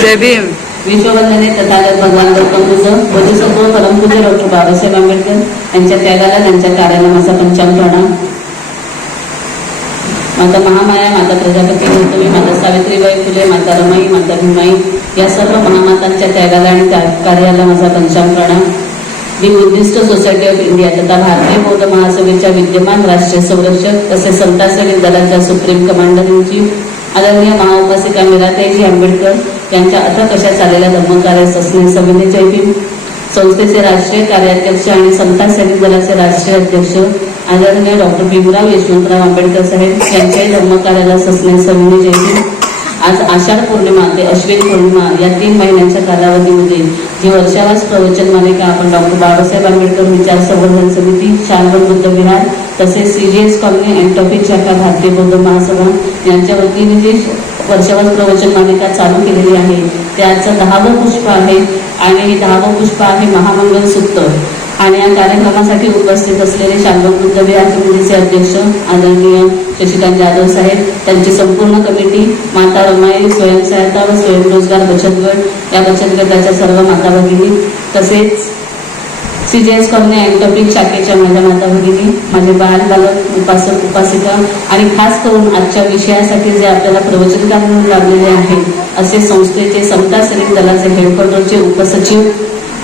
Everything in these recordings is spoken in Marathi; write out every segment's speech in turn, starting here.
जय भीम. विश्ववंदने तथागत भगवान गौतम बुद्ध बोधिसत्व परमपूज्य डॉक्टर बाबासाहेब आंबेडकर यांच्या त्यागाला त्यांच्या कार्याला माझा पंचांग प्रणाम. माता महामाया, माता प्रजापती गौतमी, माता सावित्रीबाई फुले, माता रमाई, माता भीमाई या सर्व महामातांच्या त्यागाला आणि कार्याला माझा पंचांग प्रणाम. दी बुद्धिस्ट सोसायटी ऑफ इंडिया तथा भारतीय बौद्ध महासभेच्या विद्यमान राष्ट्रीय संरक्षक तसेच समता सैनिक दलाच्या सुप्रीम कमांडर इन चीफ आदरणीय महाउपासिका मीराताईजी आंबेडकर यांच्या अथक अशा चाललेल्या धर्मकार्यास असणे सविनय जय भीम. संस्थेचे राष्ट्रीय कार्याध्यक्ष आणि समता सैनिक दलाचे राष्ट्रीय अध्यक्ष आदरणीय डॉक्टर भीमराव यशवंतराव आंबेडकर साहेब यांच्याही धर्मकार्याला सविनय जय भीम. आज आषाढ पौर्णिमा ते अश्विन पौर्णिमा या 3 महिन्यांच्या कालावधीमध्ये जी वर्षावास प्रवचन मालिका आपण डॉक्टर बाबासाहेब आंबेडकर विचार संवर्धन समिती, शालवन बुद्ध विहार तसेच CGS कॉलनी अँड टॉपिक शाखा भारतीय बौद्ध महासभा यांच्या वतीने जी वर्षावास प्रवचन मालिका चालू केलेली आहे ते आजचं 10वं पुष्प आहे आणि हे 10वं पुष्प आहे महामंगल सूक्त. आणि या कार्यक्रमासाठी उपस्थित असलेले शालवन बुद्ध विहार समितीचे अध्यक्ष आदरणीय शशिकांत जाधव साहेब, त्यांची संपूर्ण कमिटी, माता रमाई स्वयंसहायता व स्वयंरोजगार बचत गट या बचत गटाच्या सर्व माता भगिनी तसेच CGS कॉलनी अँड टॉपिक शाखेच्या माझ्या माता भगिनी, माझे बालक उपासक उपासिका आणि खास करून आजच्या विषयासाठी जे आपल्याला प्रवचनकार म्हणून लाभलेले आहेत असे संस्थेचे समता सैनिक दलाचे हेडक्वार्टरचे उपसचिव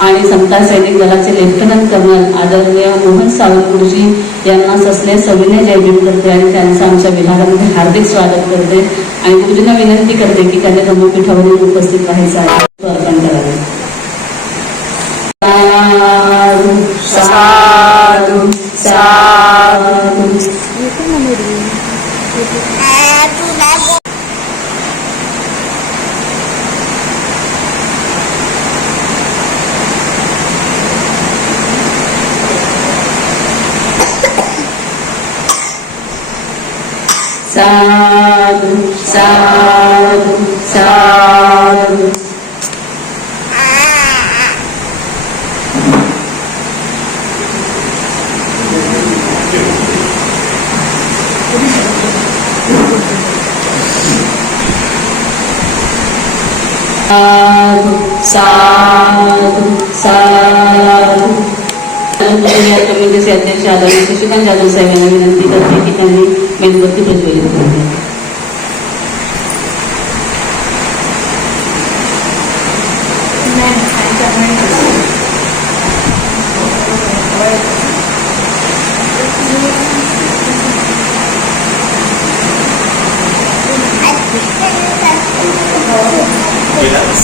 आणि समता सैनिक दलाचे लेफ्टनंट कर्नल आदरणीय मोहन सावंत गुरुजी यांना ससने सविनय जय भीम करते आणि त्यांचं आमच्या विभागामध्ये हार्दिक स्वागत करते आणि गुरुजींना विनंती करते की त्यांनी धम्मपीठावरून उपस्थित राहायचं आहे अर्पण करावे. साधु साधु साधु साधु साधु. साधु साधु. कमिटीचे अध्यक्ष आदरणीय शशिकांत जाधव साहेब यांना विनंती करते की त्यांनी मेणबत्ती प्रज्वलित करावी.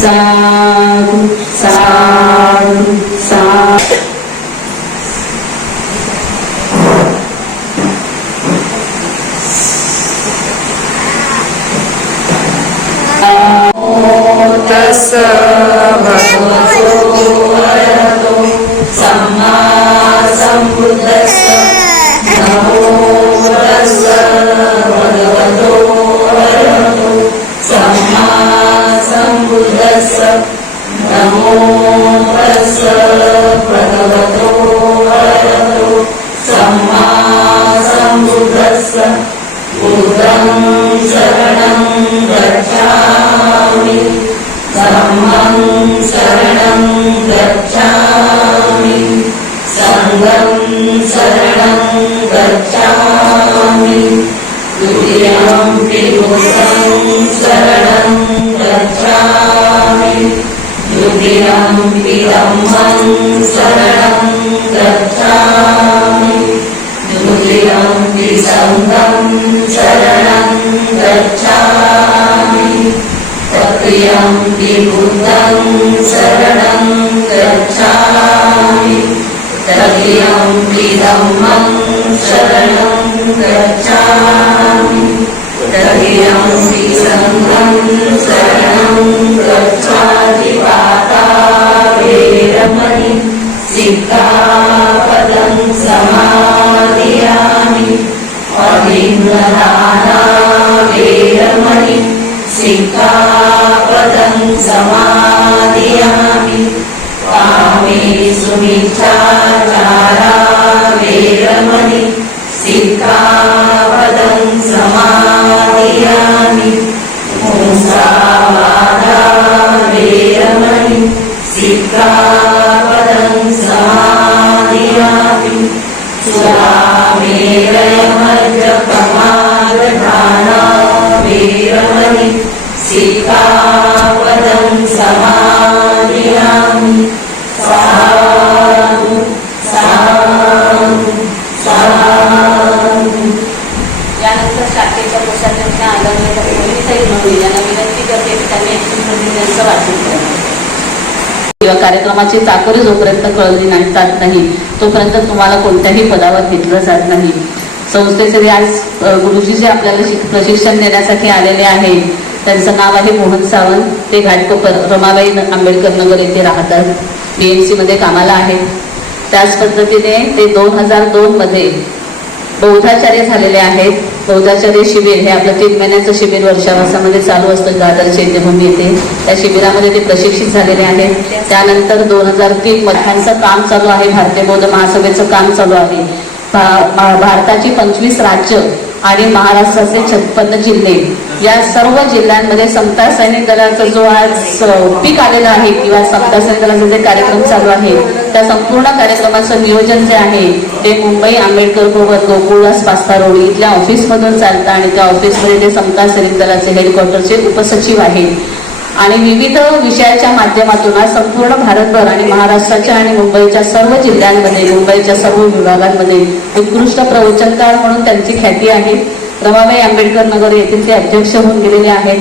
साधु साधु साधु. तस्य भगवतो अरहतो सम्मा सम्बुद्धस्य नमो तस्य भगवतो अरहतो सम्मा सम्बुद्धस्य नमो तस्य भगवतो अरहतो सम्मा सम्बुद्धस्य. बुद्धं शरणं गच्छामि, धम्मं शरणं गच्छामि, संघं शरणं गच्छामि, द्वितीयम्पि बुद्धं शरणं गच्छामि, द्वितीयम्पि धम्मं शरणं गच्छामि, द्वितीयम्पि संघं शरणं गच्छामि, तृतीयम्पि बुद्धं शरणं गच्छामि, तृतीयम्पि धम्मं शरणं गच्छामि, तृतीयम्पि संघं शरणं गच्छामि. पाता वेरमणि सिक्खापदं समादियामि, अभिन्नदाना वेरमणि सिक्खापदं समादियामि, कामेषु मिथ्याचारा वेरमणि सिक्खापदं समादियामि, मुसावादा सिकापदं समाधियामि साधु साधु साधु. यानंतर शाखेच्या कोषाध्यक्ष आदरणीय मोहिनीताई नवले यांना विनंती करते की त्यांनी त्यांचं वाचन करावं किंवा कार्यक्रमाची चाकरी जोपर्यंत कळली नाही जात नाही तोपर्यंत तुम्हाला कोणत्याही पदावर घेतलं जात नाही. संस्थेचे आज गुरुजी जे आपल्याला प्रशिक्षण देण्यासाठी आलेले आहे त्यांचं नाव आहे मोहन सावंत. ते घाटकोपर रमाबाई आंबेडकर नगर येथे राहतात. BMC मध्ये कामाला आहेत. त्याच पद्धतीने ते 2002 मध्ये बौद्धाचार्य झालेले आहेत. बौद्धाचार्य शिबिर हे आपलं 3 महिन्याचं शिबिर वर्षावासामध्ये चालू असतं दादर चैत्यभूमी येथे. त्या शिबिरामध्ये ते प्रशिक्षित झालेले आहेत. त्यानंतर 2003 मध्ये काम चालू आहे. भारतीय बौद्ध महासभेचं काम चालू आहे. भारताची 25 राज्य आणि महाराष्ट्राचे 56 जिल्हे या सर्व जिल्ह्यांमध्ये समता सैनिक दलाचा जो आज पीक आलेला आहे किंवा समता सैनिक दलाचे जे कार्यक्रम चालू आहे त्या संपूर्ण कार्यक्रमाचं नियोजन जे आहे ते मुंबई आंबेडकर भवन गोकुळदास पास्ता रोड इथल्या ऑफिसमधून चालतं आणि त्या ऑफिसमध्ये ते समता सैनिक दलाचे हेडक्वार्टरचे उपसचिव आहेत. आणि विविध विषयाच्या माध्यमातून आज संपूर्ण भारतभर आणि महाराष्ट्राच्या आणि मुंबईच्या सर्व जिल्ह्यांमध्ये मुंबईच्या सर्व विभागांमध्ये उत्कृष्ट प्रवचनकार म्हणून त्यांची ख्याती आहे. रमाबाई आंबेडकर नगर येथील ते अध्यक्ष होऊन गेलेले आहेत.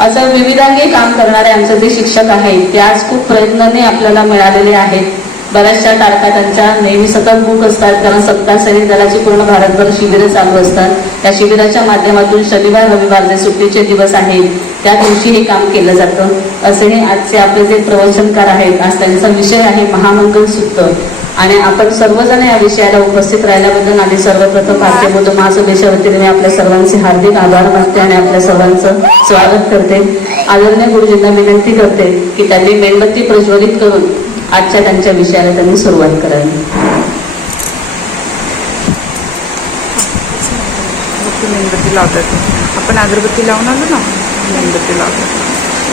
असं विविधांगी काम करणारे आमचे जे शिक्षक आहेत ते आज खूप प्रयत्नाने आपल्याला मिळालेले आहेत. बऱ्याचशा तारखा त्यांच्या नेहमी सतत बुक असतात कारण समता सैनिक दलाची पूर्ण भारतभर शिबिरं चालू असतात. त्या शिबिराच्या माध्यमातून शनिवार रविवार जे सुट्टीचे दिवस आहेत त्या दिवशी हे काम केलं जातं. असेही आजचे आपले जे प्रवचनकार आहेत आज त्यांचा विषय आहे महामंगल सूक्त आणि आपण सर्वजण या विषयाला उपस्थित राहिल्याबद्दल आधी सर्वप्रथम भारतीय बौद्ध महासभेच्या वतीने आपल्या सर्वांचे हार्दिक आभार मानते आणि आपल्या सर्वांचं स्वागत करते. आदरणीय गुरुजींना विनंती करते की त्यांनी मेणबत्ती प्रज्वलित करून आजच्या त्यांच्या विषयाला त्यांनी सुरुवात करावी. मेणबत्ती लावतात. आपण अगरबत्ती लावून आलो ना मेणबत्ती लावतात.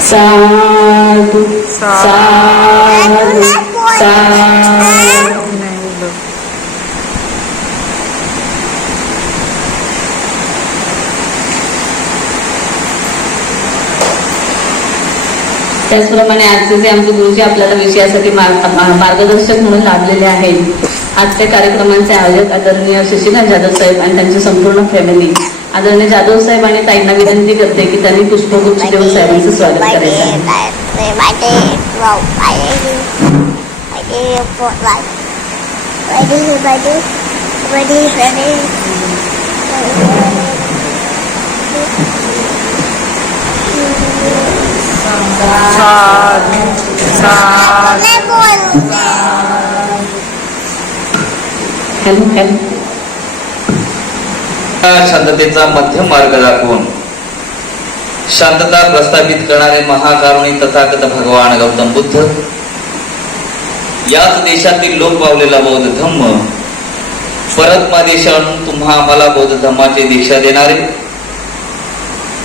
साधू साधू साधू. त्याचप्रमाणे आजचे जे आमचे गुरुजी आपल्याला विषयासाठी मार्गदर्शक म्हणून लाभलेले आहेत. आजच्या कार्यक्रमांचे आयोजक आदरणीय सुशीला जाधव साहेब आणि त्यांची संपूर्ण फॅमिली. आदरणीय जाधव साहेब आणि ताईंना विनंती करते की त्यांनी पुष्पगुच्छ देऊन साहेबांचं स्वागत करायचं आहे. शांततेचा मध्यम मार्ग दाखवून शांतता प्रस्थापित करणारे महाकारुणी तथागत भगवान गौतम बुद्ध याच देशातील लोक पावलेला बौद्ध धम्म परत मादेश आणून तुम्हा आम्हाला बौद्ध धम्माची दीक्षा देणारे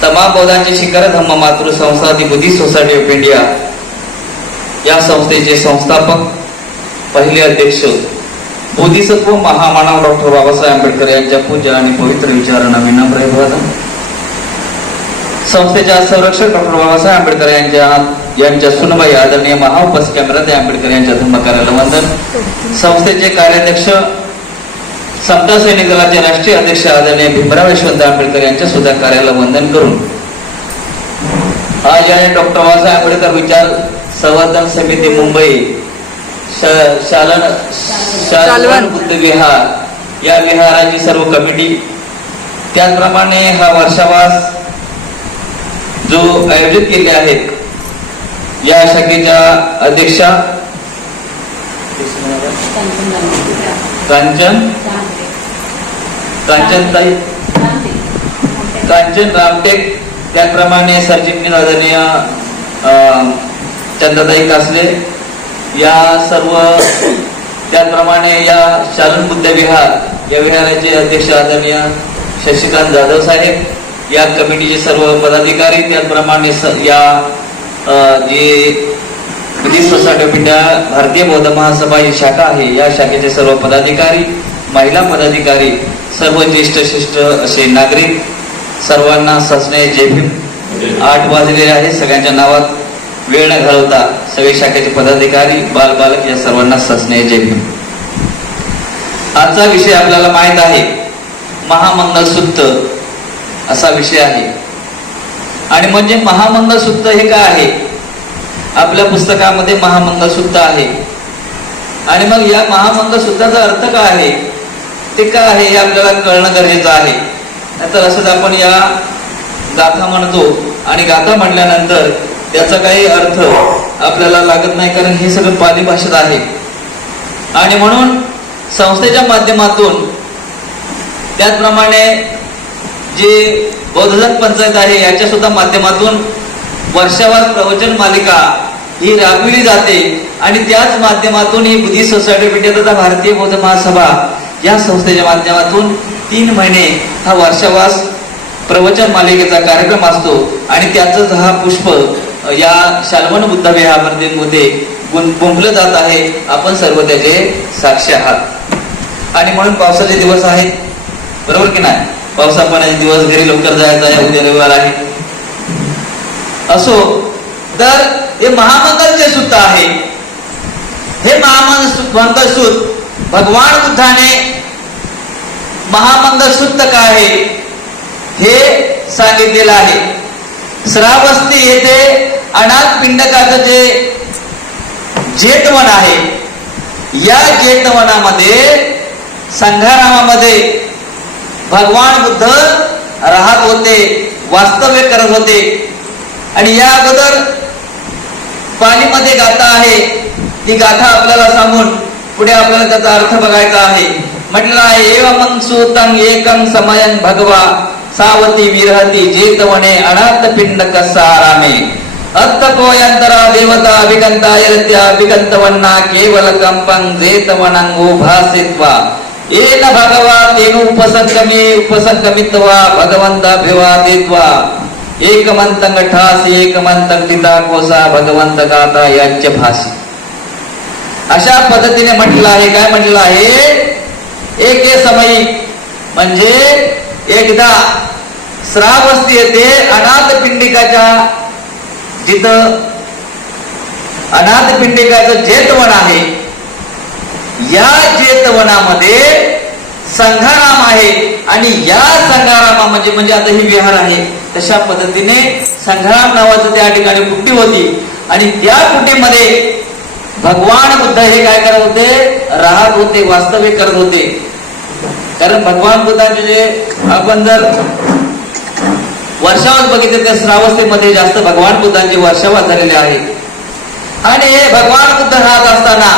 तमाम बौद्धांचे शिखर धम्म मातृ संस्था दी बुद्धिस्ट सोसायटी ऑफ इंडिया या संस्थेचे संस्थापक पहिले अध्यक्ष बोधिसत्व महामानव डॉक्टर बाबासाहेब आंबेडकर यांच्या पूज्य आणि पवित्र विचारांना विनम्र अभिवादन. संस्थेच्या संरक्षक डॉक्टर बाबासाहेब आंबेडकर यांच्या सुनबाई आदरणीय महाउपस्थित कॅमेराते आंबेडकर यांच्या धम्मकार्याला वंदन. संस्थेचे कार्याध्यक्ष समता सैनिक दलाचे राष्ट्रीय अध्यक्ष आदरणीय भीमराव यशवंत आंबेडकर यांच्या सुद्धा कार्याला वंदन करून आज या डॉक्टर बाबासाहेब आंबेडकर विचार संवर्धन समिती मुंबई शालन बुद्ध विहार या विहाराची सर्व कमिटी त्याचप्रमाणे हा वर्षावास जो आयोजित केले आहेत या शाखेच्या अध्यक्षा कांचन रामटेक त्याचप्रमाणे सरचिटणीस आदरणीय चंद्रताई कासले या सर्व त्याचप्रमाणे या शालन बुद्ध विहार या विहाराचे अध्यक्ष आदरणीय शशिकांत जाधव साहेब या कमिटीचे सर्व पदाधिकारी त्याचप्रमाणे या जे बुद्धिस्ट सोसायटी ऑफ इंडिया भारतीय बौद्ध महासभा ही शाखा आहे या शाखेचे सर्व पदाधिकारी महिला पदाधिकारी सर्व ज्येष्ठ शिष्ट असे नागरिक सर्वांना सस्ने जय भीम. 8 वाजलेले आहे. सगळ्यांच्या नावात वेळ न घालवता सगळे शाखेचे पदाधिकारी, बालक या सर्वांना सस्नेह जय भीम. आजचा विषय आपल्याला माहित आहे, महामंगलसूत्र असा विषय आहे. आणि म्हणजे महामंगलसूत्र हे काय आहे? आपल्या पुस्तकामध्ये महामंगलसूत्र आहे. आणि मग या महामंगलसूत्राचा अर्थ काय आहे, ते काय आहे हे आपल्याला कळणं गरजेचं आहे. नाहीतर असंच आपण या गाथा म्हणतो आणि गाथा म्हटल्यानंतर त्याचा काही अर्थ आपल्याला लागत नाही, कारण हे सगळं पाली भाषेत आहे. आणि म्हणून संस्थेच्या माध्यमातून, त्याचप्रमाणे जे बौद्धधन पंचायत आहे याच्या सुद्धा माध्यमातून वर्षावार प्रवचन मालिका ही राबविली जाते. आणि त्याच माध्यमातून ही बुद्धिस्ट सोसायटी ऑफ इंडिया तथा भारतीय बौद्ध महासभा या संस्थेच्या माध्यमातून 3 महिने हा वर्षावास प्रवचन मालिकेचा कार्यक्रम असतो. आणि त्याच हा पुष्प या शाल्मन बुद्ध विहारामध्ये गुंफलं जात आहे. आपण सर्व त्याचे साक्षी आहात. आणि म्हणून पावसाचे दिवस आहेत, बरोबर की नाही? पावसापाण्याचे दिवस, घरी लवकर जायचं आहे, उद्या रविवार आहे. असो, तर हे महामंगलचे सूत्र आहे. हे महामंगलसूत्र भगवान बुद्धाने महामंगलसूत्र काय आहे हे सांगितलेलं आहे. श्रावस्ती येथे अनाथ पिंडकाचं जे जेतवन आहे, या जेतवनामध्ये संघारामामध्ये भगवान बुद्ध राहत होते, वास्तव्य करत होते. आणि या अगोदर पालीमध्ये गाथा आहे, ती गाथा आपल्याला सांगून पुढे आपल्याला त्याचा अर्थ बघायचा आहे. म्हटलं आहे, एवं सूतं एकं समयं भगवा सावती विरहती जेतवने अनाथ पिंडक सारामे अत्तकोयंतरा देवता विगंतायत्या विगंतवन्ना केवल कंपं जेतवनं उभासित्वा येन भगवा तेनु उपसंगमित्वा भगवंताभिवादित्वा एकमंतं ठासी एकमंतं तिता कोसा भगवंत गाता याच्य भासी. अशा पद्धतीने म्हटलं आहे. काय म्हटलं आहे? एके समयी म्हणजे एकदा श्रावस्ती येथे अनाथ पिंडिकाच्या, जिथं अनाथ पिंडिकाचं जेतवन आहे, या जेतवनामध्ये संघाराम आहे. आणि या संघारामा म्हणजे आता ही विहार आहे, तशा पद्धतीने संघाराम नावाचं त्या ठिकाणी कुटी होती. आणि त्या कुटीमध्ये भगवान बुद्ध हे काय करत होते? राहत होते, वास्तव्य करत होते. कारण भगवान बुद्धाचे जे आपण जर वर्षावास बघितले तर श्रावस्तीमध्ये जास्त भगवान बुद्धांचे वर्षावास झालेले आहे. आणि हे भगवान बुद्ध राहत असताना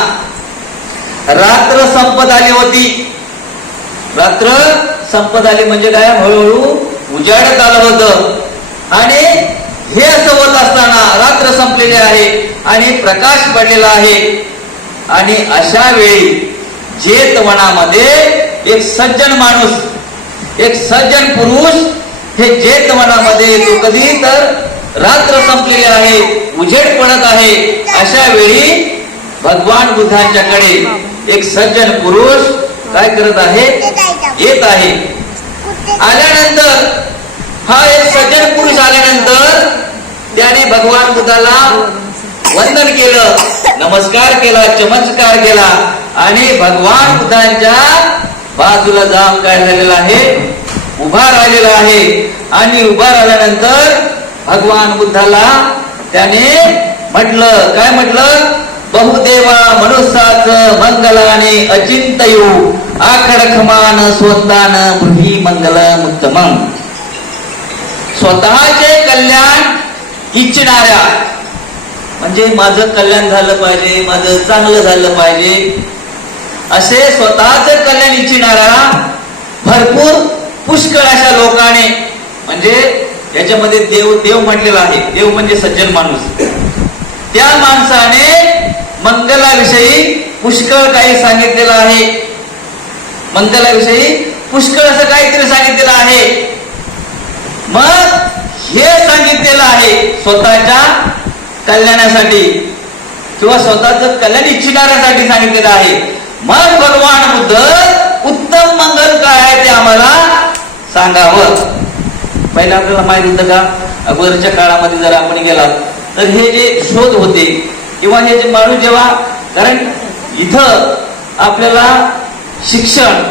रात्र संपत आली होती. रात्र संपत आली म्हणजे काय? हळूहळू उजाडत आलं होतं. आणि हे असं होत असताना रात्र संपलेली आहे आणि प्रकाश पडलेला आहे. आणि अशा वेळी जेतवनामध्ये एक सज्जन माणूस, एक सज्जन पुरुष हे जेतवनामध्ये येतो. कधी तर रात्र संपलेली आहे, उजेड पडत आहे. अशा वेळी भगवान बुद्धांच्याकडे एक सज्जन पुरुष काय करत आहे? येत आहे. आल्यानंतर हा एक सज्जन पुरुष आल्यानंतर त्याने भगवान बुद्धाला वंदन केलं, नमस्कार केला, चमत्कार केला. आणि भगवान बुद्धांच्या बाजूला जाऊन काय झालेला आहे? उभा राहिलेला आहे. आणि उभा राहिल्यानंतर भगवान बुद्धाला त्याने म्हटलं, काय म्हटलं? बहुदेवा मनुष्याच मंगलाने अचिंतयू आखडखमान स्वतान भुही मंगलम उत्तमं. स्वतःचे कल्याण इच्छिणाऱ्या, म्हणजे माझं कल्याण झालं पाहिजे, माझं चांगलं झालं पाहिजे, असे स्वतःच कल्याण इच्छिणाऱ्या भरपूर पुष्कळ अशा लोकांनी, म्हणजे याच्यामध्ये देव म्हटलेला आहे. देव म्हणजे सज्जन माणूस. त्या माणसाने मंगलाविषयी पुष्कळ काही सांगितलेलं आहे. मंगलाविषयी पुष्कळ असं काहीतरी सांगितलेलं आहे. मग हे सांगितलेलं आहे स्वतःच्या कल्याणासाठी किंवा स्वतःच कल्याण इच्छिणाऱ्यासाठी सांगितलेलं आहे. मग भगवान बुद्ध उत्तम मंगल काय आहे ते आम्हाला सांगावं. पहिला आपल्याला माहित होतं का? अगोदरच्या काळामध्ये जर आपण गेला तर हे जे शोध होते किंवा हे जे माणूस जेव्हा, कारण इथं आपल्याला शिक्षण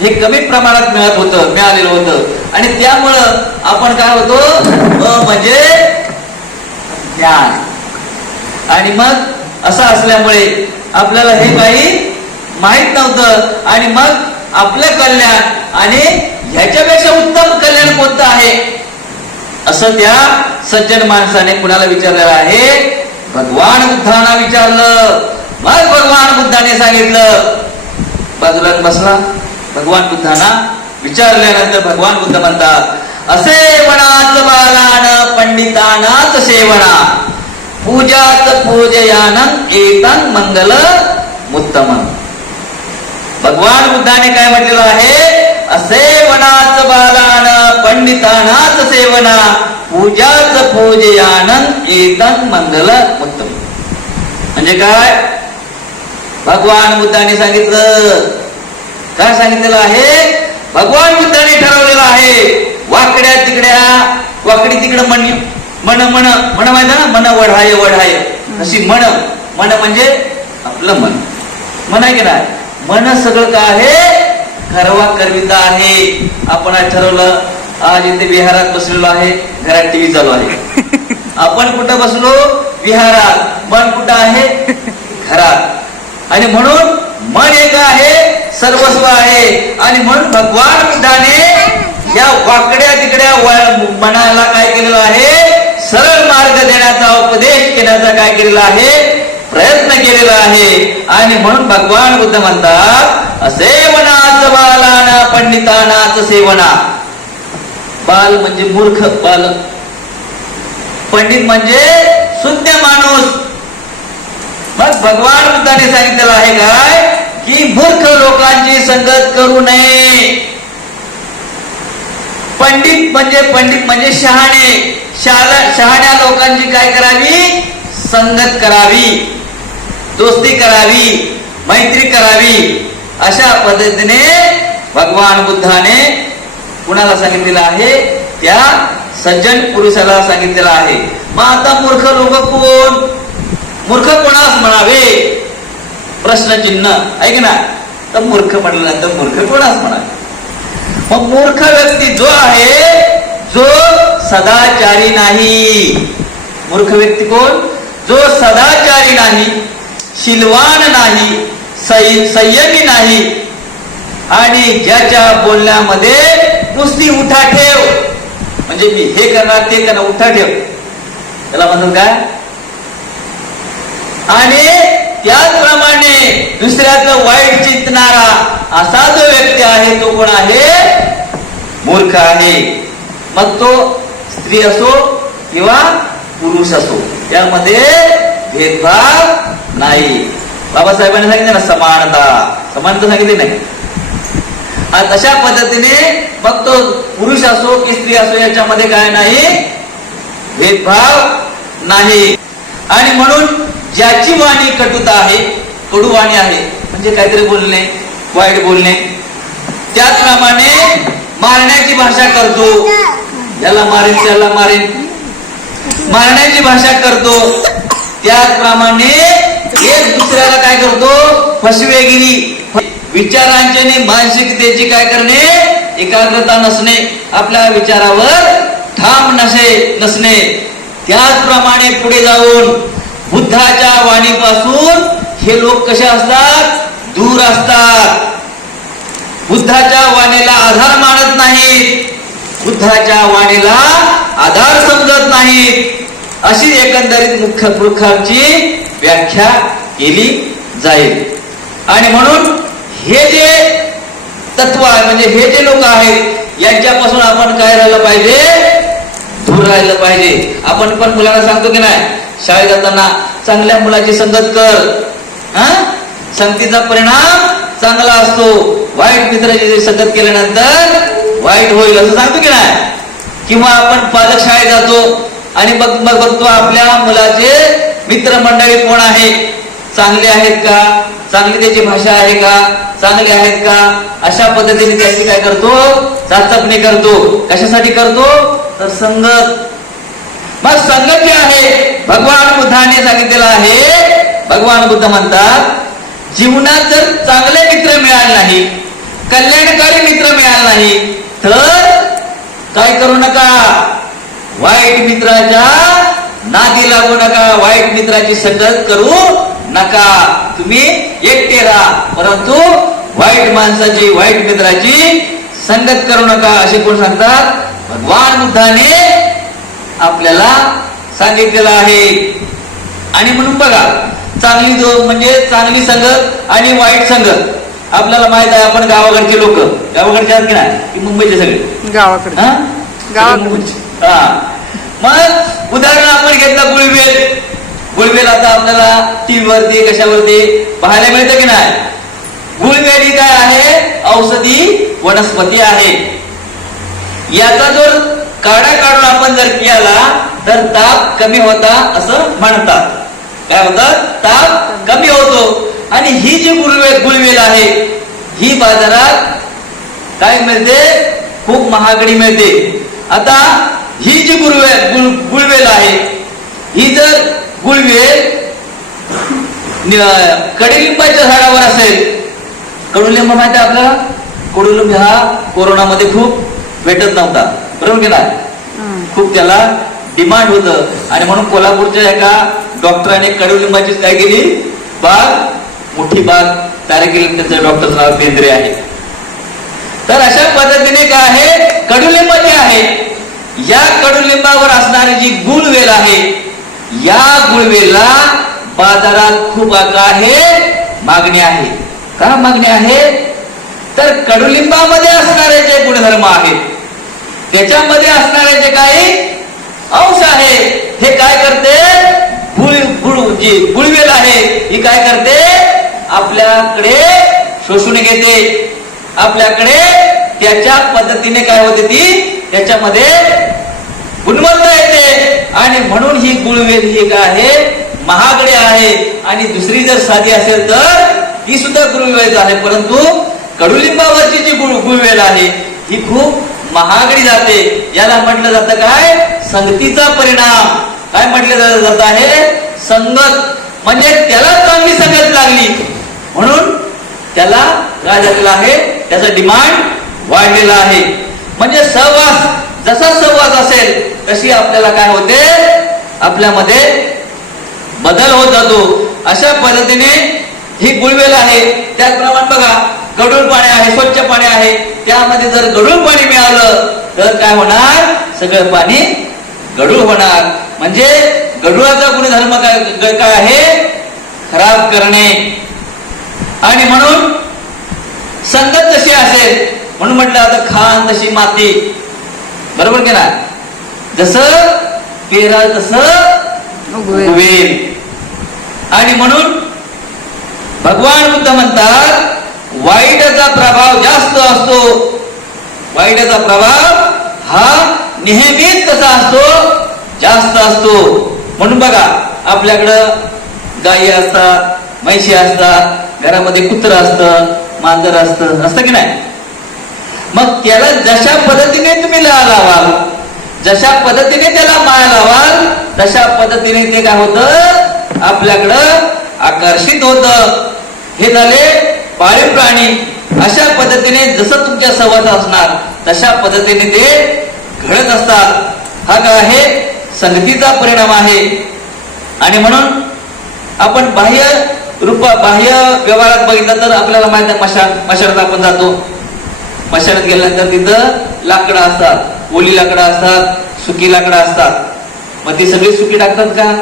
हे कमी प्रमाणात मिळालेलं होतं आणि त्यामुळं आपण काय होतो म्हणजे ज्ञान, आणि मग असं असल्यामुळे आपल्याला हे काही माहित नव्हतं आणि मग आपलं कल्याण आणि ह्याच्यापेक्षा उत्तम कल्याण कोणतं आहे असं त्या सज्जन माणसाने कुणाला विचारलेलं आहे? भगवान बुद्धांना विचारलं. मग भगवान बुद्धाने सांगितलं, बाजूला बसला. भगवान बुद्धांना विचारल्यानंतर भगवान बुद्ध म्हणतात, असे वनाच बालान पंडितानाच सेवना पूजात पूजयानं एतं मंगल उत्तमं. भगवान बुद्धाने काय म्हटलेलं आहे? असे वनाच बालान पंडितानाच सेवना पूजाच पूजयानं एतं मंगल उत्तम. म्हणजे काय? भगवान बुद्धाने सांगितलं, काय सांगितलेलं आहे? भगवान बुद्धाने ठरवलेलं आहे, वाकड्या तिकड्या वाकडी तिकडं मन मन मन मन माहिती ना, मन वढाय वढाय अशी मन म्हणजे आपलं मन आहे की नाही? मन सगळं काय आहे? करवा करविता आहे. आपण आज ठरवलं, आज इथे विहारात बसलेलो आहे, घरात टीव्ही चालू आहे. आपण कुठं बसलो? विहारात. मन कुठं आहे? घरात. आणि म्हणून मन एक आहे, सर्वस्व आहे. आणि म्हणून भगवान बुद्धाने या वाकड्या तिकड्या मनाला काय केलेलं आहे? सरळ मार्ग देण्याचा, उपदेश देण्याचा काय केलेला आहे? प्रयत्न केलेला आहे. आणि म्हणून भगवान बुद्ध म्हणतात, असे वनाच बालाना पंडितानाच सेवना. बाल म्हणजे मूर्ख, बाल. पंडित म्हणजे शुद्ध माणूस. मग भगवान बुद्धाने सांगितलेलं आहे काय? की मूर्ख लोकांची संगत करू नये. पंडित म्हणजे शहाणे. शहाण्या लोकांची काय करावी? संगत करावी, दोस्ती करावी, मैत्री करावी. अशा पद्धतीने भगवान बुद्धाने कुणाला सांगितलेलं आहे? त्या सज्जन पुरुषाला सांगितलेलं आहे. मग आता मूर्ख लोक कोण? मूर्ख कोणास म्हणावे? प्रश्नचिन्ह ऐक ना. तर मूर्ख म्हटल्यानंतर मूर्ख कोणास म्हणावे? मग मूर्ख व्यक्ती जो आहे, जो सदाचारी नाही. मूर्ख व्यक्ती कोण? जो सदाचारी नाही, शीलवान नाही, संयमी नाही आणि ज्याच्या बोलण्यामध्ये नुसती उठाठेव, म्हणजे मी हे करणार ते करणार, उठाठेव त्याला म्हणतात काय? आणि त्याचप्रमाणे दुसऱ्याचं वाईट चिंतणारा असा जो व्यक्ती आहे तो कोण आहे? मूर्ख आहे. मग तो स्त्री असो किंवा पुरुष असो, त्यामध्ये भेदभाव नाही. बाबासाहेबांनी सांगितलं ना, समानता सांगितली नाही. तशा पद्धतीने मग तो पुरुष असो की स्त्री असो याच्यामध्ये काय नाही? भेदभाव नाही. आणि म्हणून ज्याची वाणी कटुता आहे, कडू वाणी आहे, म्हणजे काहीतरी बोलणे, वाईट बोलणे, त्याचप्रमाणे मारण्याची भाषा करतो, याला मारेन त्याला मारेन, मारण्याची भाषा करतो. त्याचप्रमाणे एक दुसऱ्याला काय करतो? फसवेगिरी, विचारांची मानसिकतेची काय करणे? एकाग्रता नसणे, आपल्या विचारावर ठाम नसणे. त्याचप्रमाणे पुढे जाऊन बुद्धाच्या वाणीपासून हे लोक कसे असतात? दूर असतात. बुद्धाच्या वाणीला आधार मानत नाहीत, बुद्धाच्या वाणीला आधार समजत नाहीत. अशी एकंदरीत मुख्य पुरुषांची व्याख्या केली जाईल. आणि म्हणून हे जे तत्व आहे, म्हणजे हे जे लोक आहेत, यांच्यापासून आपण काय राहिलं पाहिजे? दूर राहिलं पाहिजे. आपण पण मुलांना सांगतो की नाही, शाळेत जाताना चांगल्या मुलाची संगत कर, संगतीचा परिणाम चांगला असतो, वाईट मित्राची संगत केल्यानंतर वाईट होईल असं सांगतो की नाही. किंवा आपण पालक शाळेत जातो आणि बघतो आपल्या मुलाचे मित्रमंडळी कोण आहे, चांगले आहेत का, चांगली त्याची भाषा आहे का, चांगले आहेत का, अशा पद्धतीने त्याची काय करतो? चाचपणी करतो. कशासाठी करतो? तर संगत, मग संगत जे आहे भगवान बुद्धाने सांगितलेलं आहे. भगवान बुद्ध म्हणतात जीवनात जर चांगले मित्र मिळाले नाही, कल्याणकारी मित्र मिळाले नाही तर काय करू नका, वाईट मित्राच्या नादी लागू नका, वाईट मित्राची संगत करू नका. तुम्ही एकटे राहा, परंतु वाईट माणसाची, वाईट मित्राची संगत करू नका, असे कोण सांगतात? भगवान बुद्धाने आपल्याला सांगितलेलं आहे. आणि म्हणून बघा, चांगली म्हणजे चांगली संगत आणि वाईट संगत. आपल्याला माहित आहे, आपण गावाकडचे लोक, गावाकडचे आहेत की नाही, की मुंबईचे सगळे गावाकडे मग उदाहरण आपण घेतलं गुळवेल. गुळवेल आता आपल्याला टीव्ही वरती कशावरती पाहायला मिळतं की नाही. गुळवेल ही काय आहे? औषधी वनस्पती आहे. याचा जर काढा काढून आपण जर केला तर ताप कमी होता असं म्हणतात. काय होतं? ताप कमी होतो. आणि ही जी गुळवेल आहे ही बाजारात काय मिळते? खूप महागडी मिळते. आता ही जी गुळवेल आहे, ही जर गुळवेल कडुलिंबाच्या झाडावर असेल, कडुलिंब माहिती आहे आपल्याला? कडुलिंब हा कोरोनामध्ये खूप भेटत नव्हता, बरोबर की नाही? खूप त्याला डिमांड होतं. आणि म्हणून कोल्हापूरच्या एका डॉक्टरांनी कडुलिंबाची काय केली? बाग, मोठी बाग तयार केली. त्यांचं डॉक्टरचं नाव बेंद्रे आहे. तर अशा पद्धतीने काय आहे? कडुलिंब जे आहे, या कडुलिंबावर असणारी जी गुळवेल आहे, या गुळवेला बाजारात खूप मागणी आहे. का मागणी आहे? तर कडुलिंबामध्ये असणारे जे गुणधर्म आहेत, त्याच्यामध्ये असणारे जे काही अंश आहे, हे काय करते? जी गुळवेल आहे ही काय करते? आपल्याकडे शोषून घेते. आपल्याकडे त्याच्या पद्धतीने काय होते? ती त्याच्यामध्ये गुणवत्ता येते. आणि म्हणून ही गुळवेल ही काय आहे? महागडी आहे. आणि दुसरी जर साधी असेल तर ही सुद्धा गुळवेल आहे, परंतु कडुलिंबावरची जी गुळवेल आहे ही खूप महागडी जाते. याला म्हटलं जातं काय? संगतीचा परिणाम. काय म्हटलं जात आहे? संगत. म्हणजे त्याला चांगली संगत लागली म्हणून त्याला काय झालेलं आहे? त्याचा डिमांड वाढलेला आहे. म्हणजे सहवास, जसा सहवास असेल तशी आपल्याला काय होते? आपल्यामध्ये बदल होत जातो. अशा पद्धतीने ही गुळवेल आहे. त्याचप्रमाणे बघा, गढूळ पाणी आहे, स्वच्छ पाणी आहे. त्यामध्ये जर गढूळ पाणी मिळालं तर काय होणार? सगळं पाणी गढूळ होणार. म्हणजे गढुळाचा गुणधर्म काय आहे? खराब करणे. आणि म्हणून संगत जशी असेल, म्हणून म्हटलं आता खान तशी माती, बरोबर की ना? जसं पेराल तसं उगवेल. आणि म्हणून भगवान बुद्ध म्हणतात वाईटाचा प्रभाव जास्त असतो. वाईटाचा प्रभाव हा नेहमीच कसा असतो? जास्त असतो. म्हणून बघा, आपल्याकडं गायी असतात, म्हैशी असतात, घरामध्ये कुत्र असतं, मांजर असतं की नाही? मग त्याला जशा पद्धतीने तुम्ही लावाल, जशा पद्धतीने त्याला माया लावाल, तशा पद्धतीने ते काय होतं? आपल्याकडं आकर्षित होतं. हे झाले पाळीव प्राणी. अशा पद्धतीने जसं तुमच्या सहवास असणार तशा पद्धतीने ते घडत असतात. हा काय आहे? संगतीचा परिणाम आहे. आणि म्हणून आपण बाह्य व्यवहारात बघितलं तर आपल्याला माहित आहे, मशानात आपण जातो. मशानात गेल्यानंतर तिथं लाकडं असतात, ओली लाकडं असतात, सुकी लाकडं असतात. मग ती सगळी सुकी टाकतात का?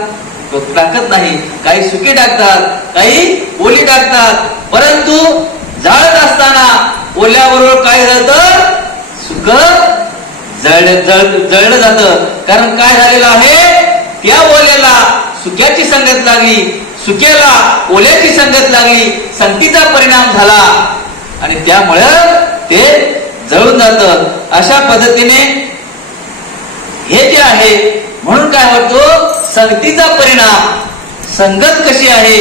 टाकत नाही. काही सुकी टाकतात, काही ओली टाकतात. परंतु जाळत असताना ओल्याबरोबर काय झालं? सुक जळलं जातं. कारण काय झालेलं आहे? त्या ओल्याला सुक्याची संगत लागली, सुक्याला ओल्याची संगत लागली, संगतीचा परिणाम झाला आणि त्यामुळं ते जळून जातं. अशा पद्धतीने हे जे आहे, म्हणून काय होतो? संगतीचा परिणाम, संगत कशी आहे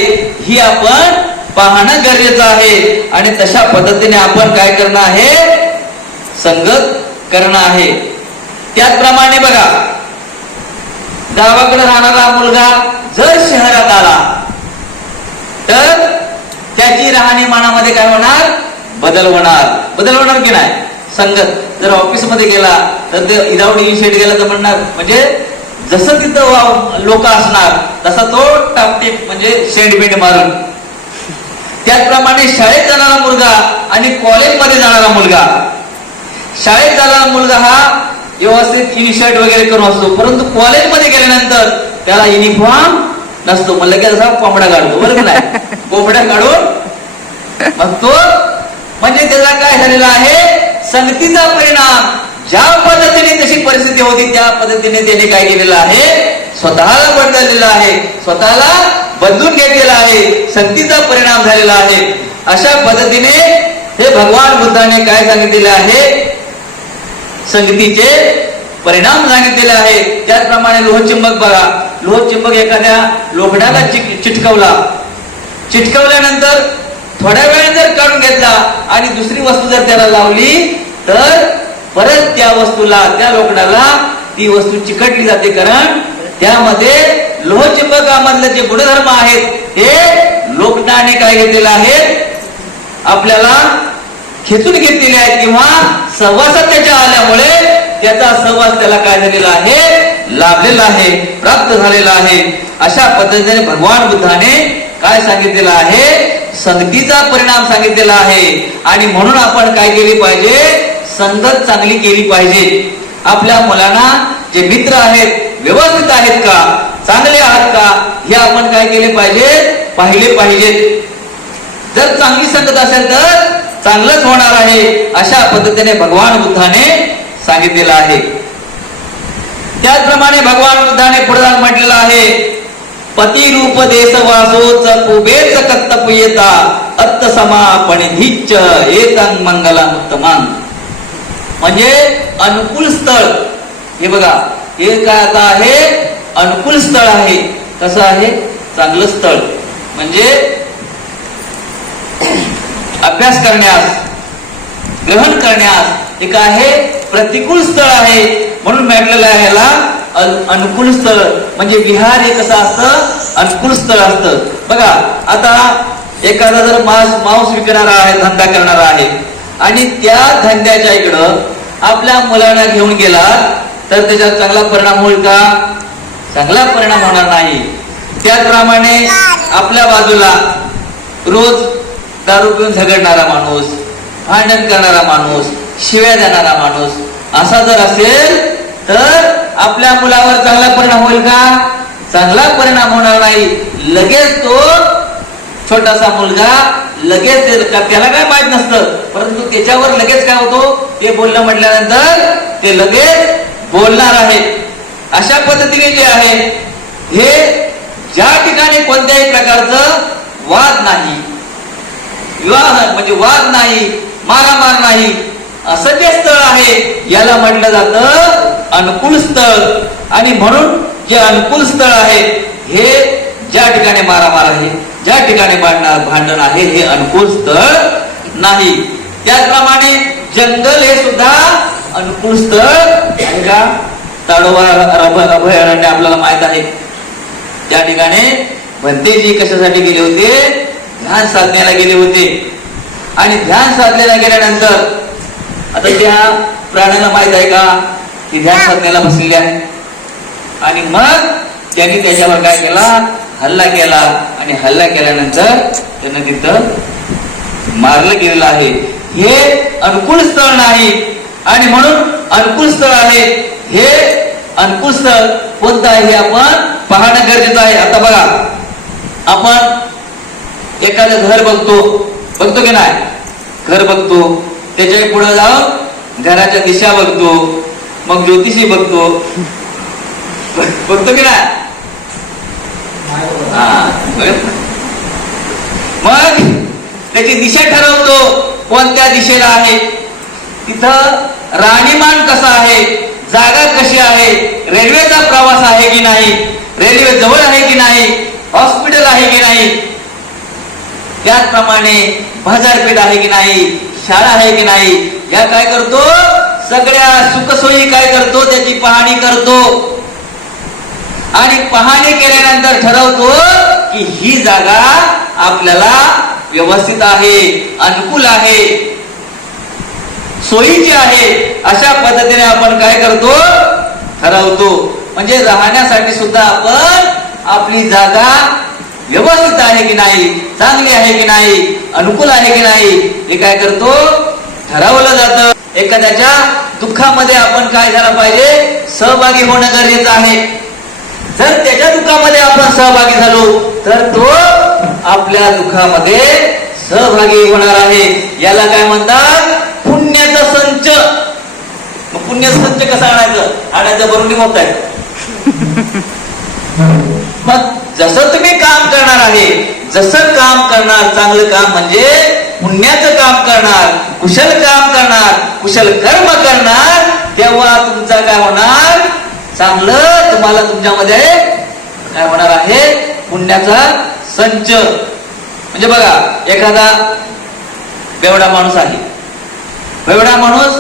ही आपण पाहणं गरजेचं आहे. आणि तशा पद्धतीने आपण काय करणं आहे? संगत करणं आहे. त्याचप्रमाणे बघा, गावाकडे राहणारा मुलगा जर शहरात आला तर त्याची राहणीमानामध्ये काय होणार? बदल होणार की नाही? संगत जर ऑफिस मध्ये गेला तर ते विदाउट इनिशिएट गेला तर म्हणणार, म्हणजे जसं तिथं लोक असणार तसा तो टापटीप म्हणजे शेंडबेंड मारून. त्याचप्रमाणे शाळेत जाणारा मुलगा आणि कॉलेजमध्ये जाणारा मुलगा, शाळेत जाणारा मुलगा हा व्यवस्थित इनिशिएट वगैरे करून असतो, परंतु कॉलेजमध्ये गेल्यानंतर त्याला युनिफॉर्म नसतो. म्हणलं की असा कोंबडा काढतो, बरोबर नाही? कोंबड्या काढून मग तो म्हणजे त्याचा काय झालेला आहे? संगतीचा परिणाम. ज्या पद्धतीने तशी परिस्थिती होती त्या पद्धतीने त्याने काय केलेलं आहे? स्वतःला बदललेलं आहे, स्वतःला बदलून घेतलेला आहे, संगतीचा परिणाम झालेला आहे. अशा पद्धतीने हे भगवान बुद्धाने काय सांगितलेले आहे? संगतीचे परिणाम सांगितलेले आहे. त्याचप्रमाणे लोहचुंबक बघा, लोहचुंबक एखाद्या लोखंडाला चिटकवल्यानंतर थोड्या वेळाने जर काढून घेतला आणि दुसरी वस्तू जर त्याला लावली तर परत त्या वस्तूला, त्या लोखंडाला ती वस्तू चिकटली जाते, कारण त्यामध्ये लोहचुंबकामधले जे गुणधर्म आहेत ते लोखंडाने काय घेतलेले आहेत? आपल्याला खेचून घेतलेले आहेत, किंवा सहवासात त्याच्या आल्यामुळे त्याचा सहवास त्याला काय झालेला आहे? लाभलेला आहे, प्राप्त झालेला आहे. अशा पद्धतीने भगवान बुद्धाने काय सांगितलेलं आहे? संगतीचा परिणाम सांगितलेला आहे. आणि म्हणून आपण काय केली पाहिजे? संगत चांगली केली पाहिजे. आपल्या मुलांना जे मित्र आहेत व्यवस्थित आहेत का, चांगले आहात का, हे आपण काय केले पाहिजे? पाहिले पाहिजेत. जर चांगली संगत असेल तर चांगलंच होणार आहे, अशा पद्धतीने भगवान बुद्धाने सांगितलेलं आहे. त्याचप्रमाणे भगवान बुद्धाने पुढे म्हटलेलं आहे, पती रूप देश वासोच कुबेच कर्तव्यता अत्त समापणिधिच्च एतं मंगलम उत्तमं. म्हणजे अनुकूल स्थळ. हे बघा, हे काय आता आहे? अनुकूल स्थळ आहे. कसं आहे? चांगलं स्थळ. म्हणजे अभ्यास करण्यास, ग्रहण करण्यास एक आहे प्रतिकूल स्थळ आहे. म्हणून म्हटलेलं आहे याला अनुकूल स्थळ. म्हणजे विहार हे कसं असतं? अनुकूल स्थळ असतं. बघा, आता एखादा जर मांस विकणारा आहे, धंदा करणारा आहे, आणि त्या धंद्याच्या इकडं आपल्या मुलांना घेऊन गेला तर त्याच्यात चांगला परिणाम होईल का? चांगला परिणाम होणार नाही. त्याचप्रमाणे आपल्या बाजूला रोज दारू पिऊन झगडणारा माणूस, भांडण करणारा माणूस, शिव्या देणारा माणूस असा जर असेल तर आपल्या मुलावर चांगला परिणाम होईल का? चांगला परिणाम होणार नाही. लगेच तो छोटासा मुलगा लगेच त्याला काय माहित नसतं, परंतु त्याच्यावर लगेच काय होतो? ते बोलणं म्हटल्यानंतर ते लगेच बोलणार आहे. अशा पद्धतीने जे आहे हे ज्या ठिकाणी कोणत्याही प्रकारचं वाद नाही, विवाह म्हणजे वाद नाही, मारामार नाही, असं जे स्थळ आहे याला म्हटलं जातं अनुकूल स्थळ. आणि म्हणून जे अनुकूल स्थळ आहे हे ज्या ठिकाणी मारामार आहे, ज्या ठिकाणी भांडण आहे, हे अनुकूल स्थळ नाही. त्याचप्रमाणे जंगल हे सुद्धा अनुकूल स्थळ आहे का? ताडोबा अभयारण्य आपल्याला माहित आहे. त्या ठिकाणी भंतेजी कशासाठी गेले होते? ध्यान साधण्याला गेले होते. आणि ध्यान साधण्याला गेल्यानंतर आता त्या प्राण्याला माहित आहे का की ध्यान साधण्याला बसलेले आहे, आणि मग त्यांनी त्याच्यावर काय केला? हल्ला केला. आणि हल्ला केल्यानंतर त्यांना तिथं मारलं गेलेलं आहे. हे अनुकूल स्थळ नाही. आणि म्हणून अनुकूल स्थळ आहे. हे अनुकूल स्थळ कोणतं आहे हे आपण पाहणं गरजेचं आहे. आता बघा, आपण एखादं घर बघतो की नाही? घर बघतो, त्याच्या पुढे जाऊन घराच्या दिशा बघतो, मग ज्योतिषी बघतो की नाही? मग त्याची दिशा ठरवतो कोणत्या दिशेला आहे, तिथं राहणीमान कसं आहे, जागा कशी आहे, रेल्वेचा प्रवास आहे की नाही, रेल्वे जवळ आहे की नाही, हॉस्पिटल आहे की नाही, त्याचप्रमाणे बाजारपेठ आहे की नाही, शाळा आहे की नाही, या काय करतो? सगळ्या सुखसोयी काय करतो? त्याची पाहणी करतो. आणि पाहणी केल्यानंतर ठरवतो की ही जागा आपल्याला व्यवस्थित आहे, अनुकूल आहे, सोयीची आहे, अशा पद्धतीने आपण काय करतो, ठरवतो. म्हणजे राहण्यासाठी सुद्धा आपण आपली जागा व्यवस्थित आहे की नाही, चांगली आहे की नाही, अनुकूल आहे की नाही, हे काय करतो, ठरवलं जातं. एखाद्याच्या दुःखामध्ये आपण काय झालं पाहिजे, सहभागी होणं गरजेचं आहे. जर त्याच्या दुःखामध्ये आपण सहभागी झालो तर तो आपल्या दुःखामध्ये सहभागी होणार आहे. याला काय म्हणतात, पुण्याचा संच. मग पुण्याचा संच कसा आणायचं भरून होत आहे. मग जसं तुम्ही काम करणार आहे, जसं काम करणार, चांगलं काम म्हणजे पुण्याचं काम करणार, कुशल काम करणार, कुशल कर्म करणार, तेव्हा तुमचा काय होणार, चांगलं तुम्हाला तुमच्यामध्ये काय होणार आहे, पुण्याचा संच. म्हणजे बघा, एखादा बेवडा माणूस आहे, बेवडा माणूस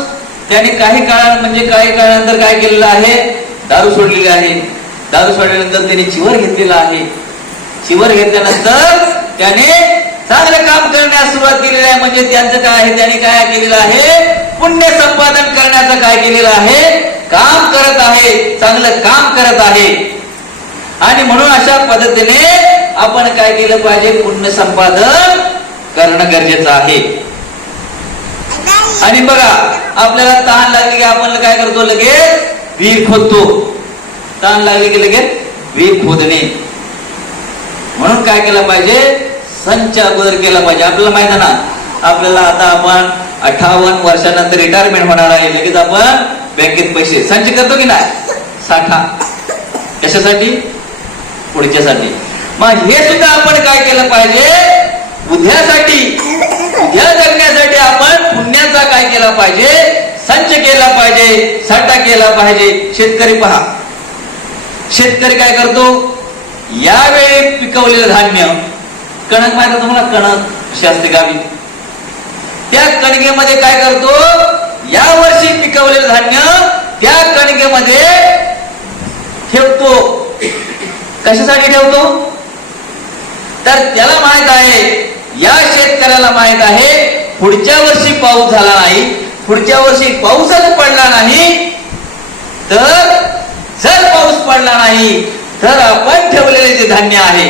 त्याने काही काळानंतर काय केलेलं आहे, दारू सोडलेली आहे. दारू सोडल्यानंतर त्याने चिवर घेतलेला आहे. चिवर घेतल्यानंतर त्याने चांगलं काम करण्यास सुरुवात केलेली आहे. म्हणजे त्यांचं काय आहे, त्याने काय केलेलं आहे, पुण्य संपादन करण्याचं काय केलेलं आहे, काम करत आहे, चांगलं काम करत आहे. आणि म्हणून अशा पद्धतीने आपण काय केलं पाहिजे, पुण्य संपादन करणं गरजेचं आहे. आणि बघा, आपल्याला तहान लागली की आपण काय करतो, लगेच विहीर खोदतो. तहान लागली की लगेच विहीर खोदणे. म्हणून काय केलं पाहिजे, संच अगोदर केला पाहिजे. आपल्याला माहित आहे ना, आपल्याला आता आपण 58 वर्षानंतर रिटायरमेंट होणार आहे. लगेच आपण बँकेत पैसे संच करतो की नाही, साठा. कशासाठी, पुढच्यासाठी. मग हे सुद्धा आपण काय केलं पाहिजे, उद्यासाठी, उद्या जगण्यासाठी आपण पुण्याचा काय केला पाहिजे, संच केला पाहिजे, साठा केला पाहिजे. शेतकरी पहा, शेतकरी काय करतो, यावेळी पिकवलेलं धान्य, कणक माहिती तुम्हाला, कणक कशी असते गावी, त्या कणकेमध्ये काय करतो, या वर्षी पिकवलेलं धान्य त्या कणकेमध्ये ठेवतो. कशासाठी ठेवतो, तर त्याला माहित आहे, या शेतकऱ्याला माहित आहे, पुढच्या वर्षी पाऊस झाला नाही, पुढच्या वर्षी पाऊसच पडला नाही, तर जर पाऊस पडला नाही तर आपण ठेवलेले जे धान्य आहे,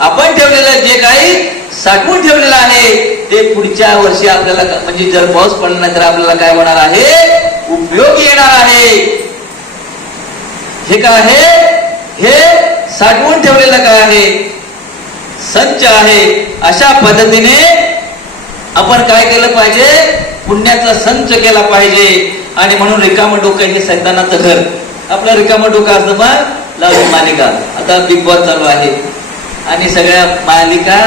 आपण ठेवलेलं जे काही साठवून ठेवलेलं आहे, ते पुढच्या वर्षी आपल्याला, म्हणजे जर पाऊस पडला नाही तर आपल्याला काय होणार आहे, उपयोग येणार आहे. हे काय आहे, हे साठवून ठेवलेलं काय आहे, संच आहे. अशा पद्धतीने आपण काय केलं पाहिजे, पुण्याचा संच केला पाहिजे. आणि म्हणून रिकामं डोकं हे सैतानाचं घर. आपलं रिकामं डोकं असतं, मग लावली मालिका. आता बिग बॉस चालू आहे आणि सगळ्या मालिका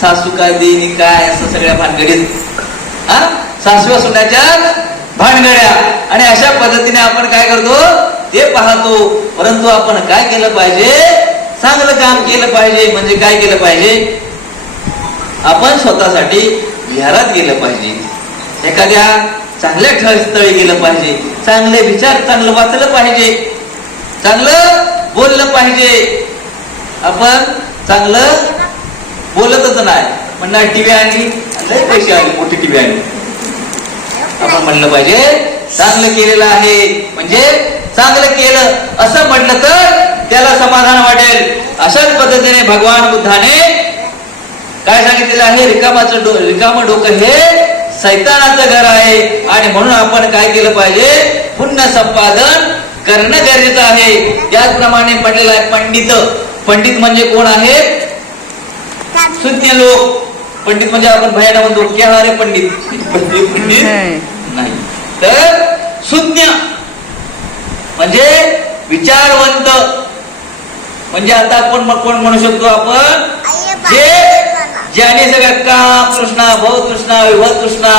सासू का देणी काय, असं सगळ्या भानगडीत, सासव्या सुनाच्या भानगड्या. आणि अशा पद्धतीने आपण काय करतो, ते पाहतो. परंतु आपण काय केलं पाहिजे, चांगलं काम केलं पाहिजे. म्हणजे काय केलं पाहिजे, आपण स्वतःसाठी विहारात गेलं पाहिजे, एखाद्या चांगल्या स्थळी गेलं पाहिजे, चांगले विचार, चांगलं वाचलं पाहिजे, चांगलं बोललं पाहिजे. आपण चांगलं बोलतच नाही, म्हणणार टीव्ही आणली, लय पैसे आले, मोठी टीव्ही आणली, आपण म्हणलं पाहिजे चांगलं केलेलं आहे. म्हणजे चांगलं केलं असं म्हटलं तर त्याला समाधान वाटेल. अशाच पद्धतीने भगवान बुद्धाने काय सांगितलेलं आहे, रिकामं डोकं हे सैतानाचं घर आहे. आणि म्हणून आपण काय केलं पाहिजे, पुण्य संपादन करणं गरजेचं आहे. त्याचप्रमाणे म्हटलेलं आहे, पंडित. पंडित म्हणजे कोण आहेत, सुज्ञ लोक. पंडित म्हणजे आपण भयाना म्हणतो, क्या रे पंडित, पंडित नाही, तर सुज्ञ म्हणजे विचारवंत. म्हणजे आता कोण म्हणू शकतो आपण, ज्याने सगळ्या काम तृष्णा, भव तृष्णा, विभव तृष्णा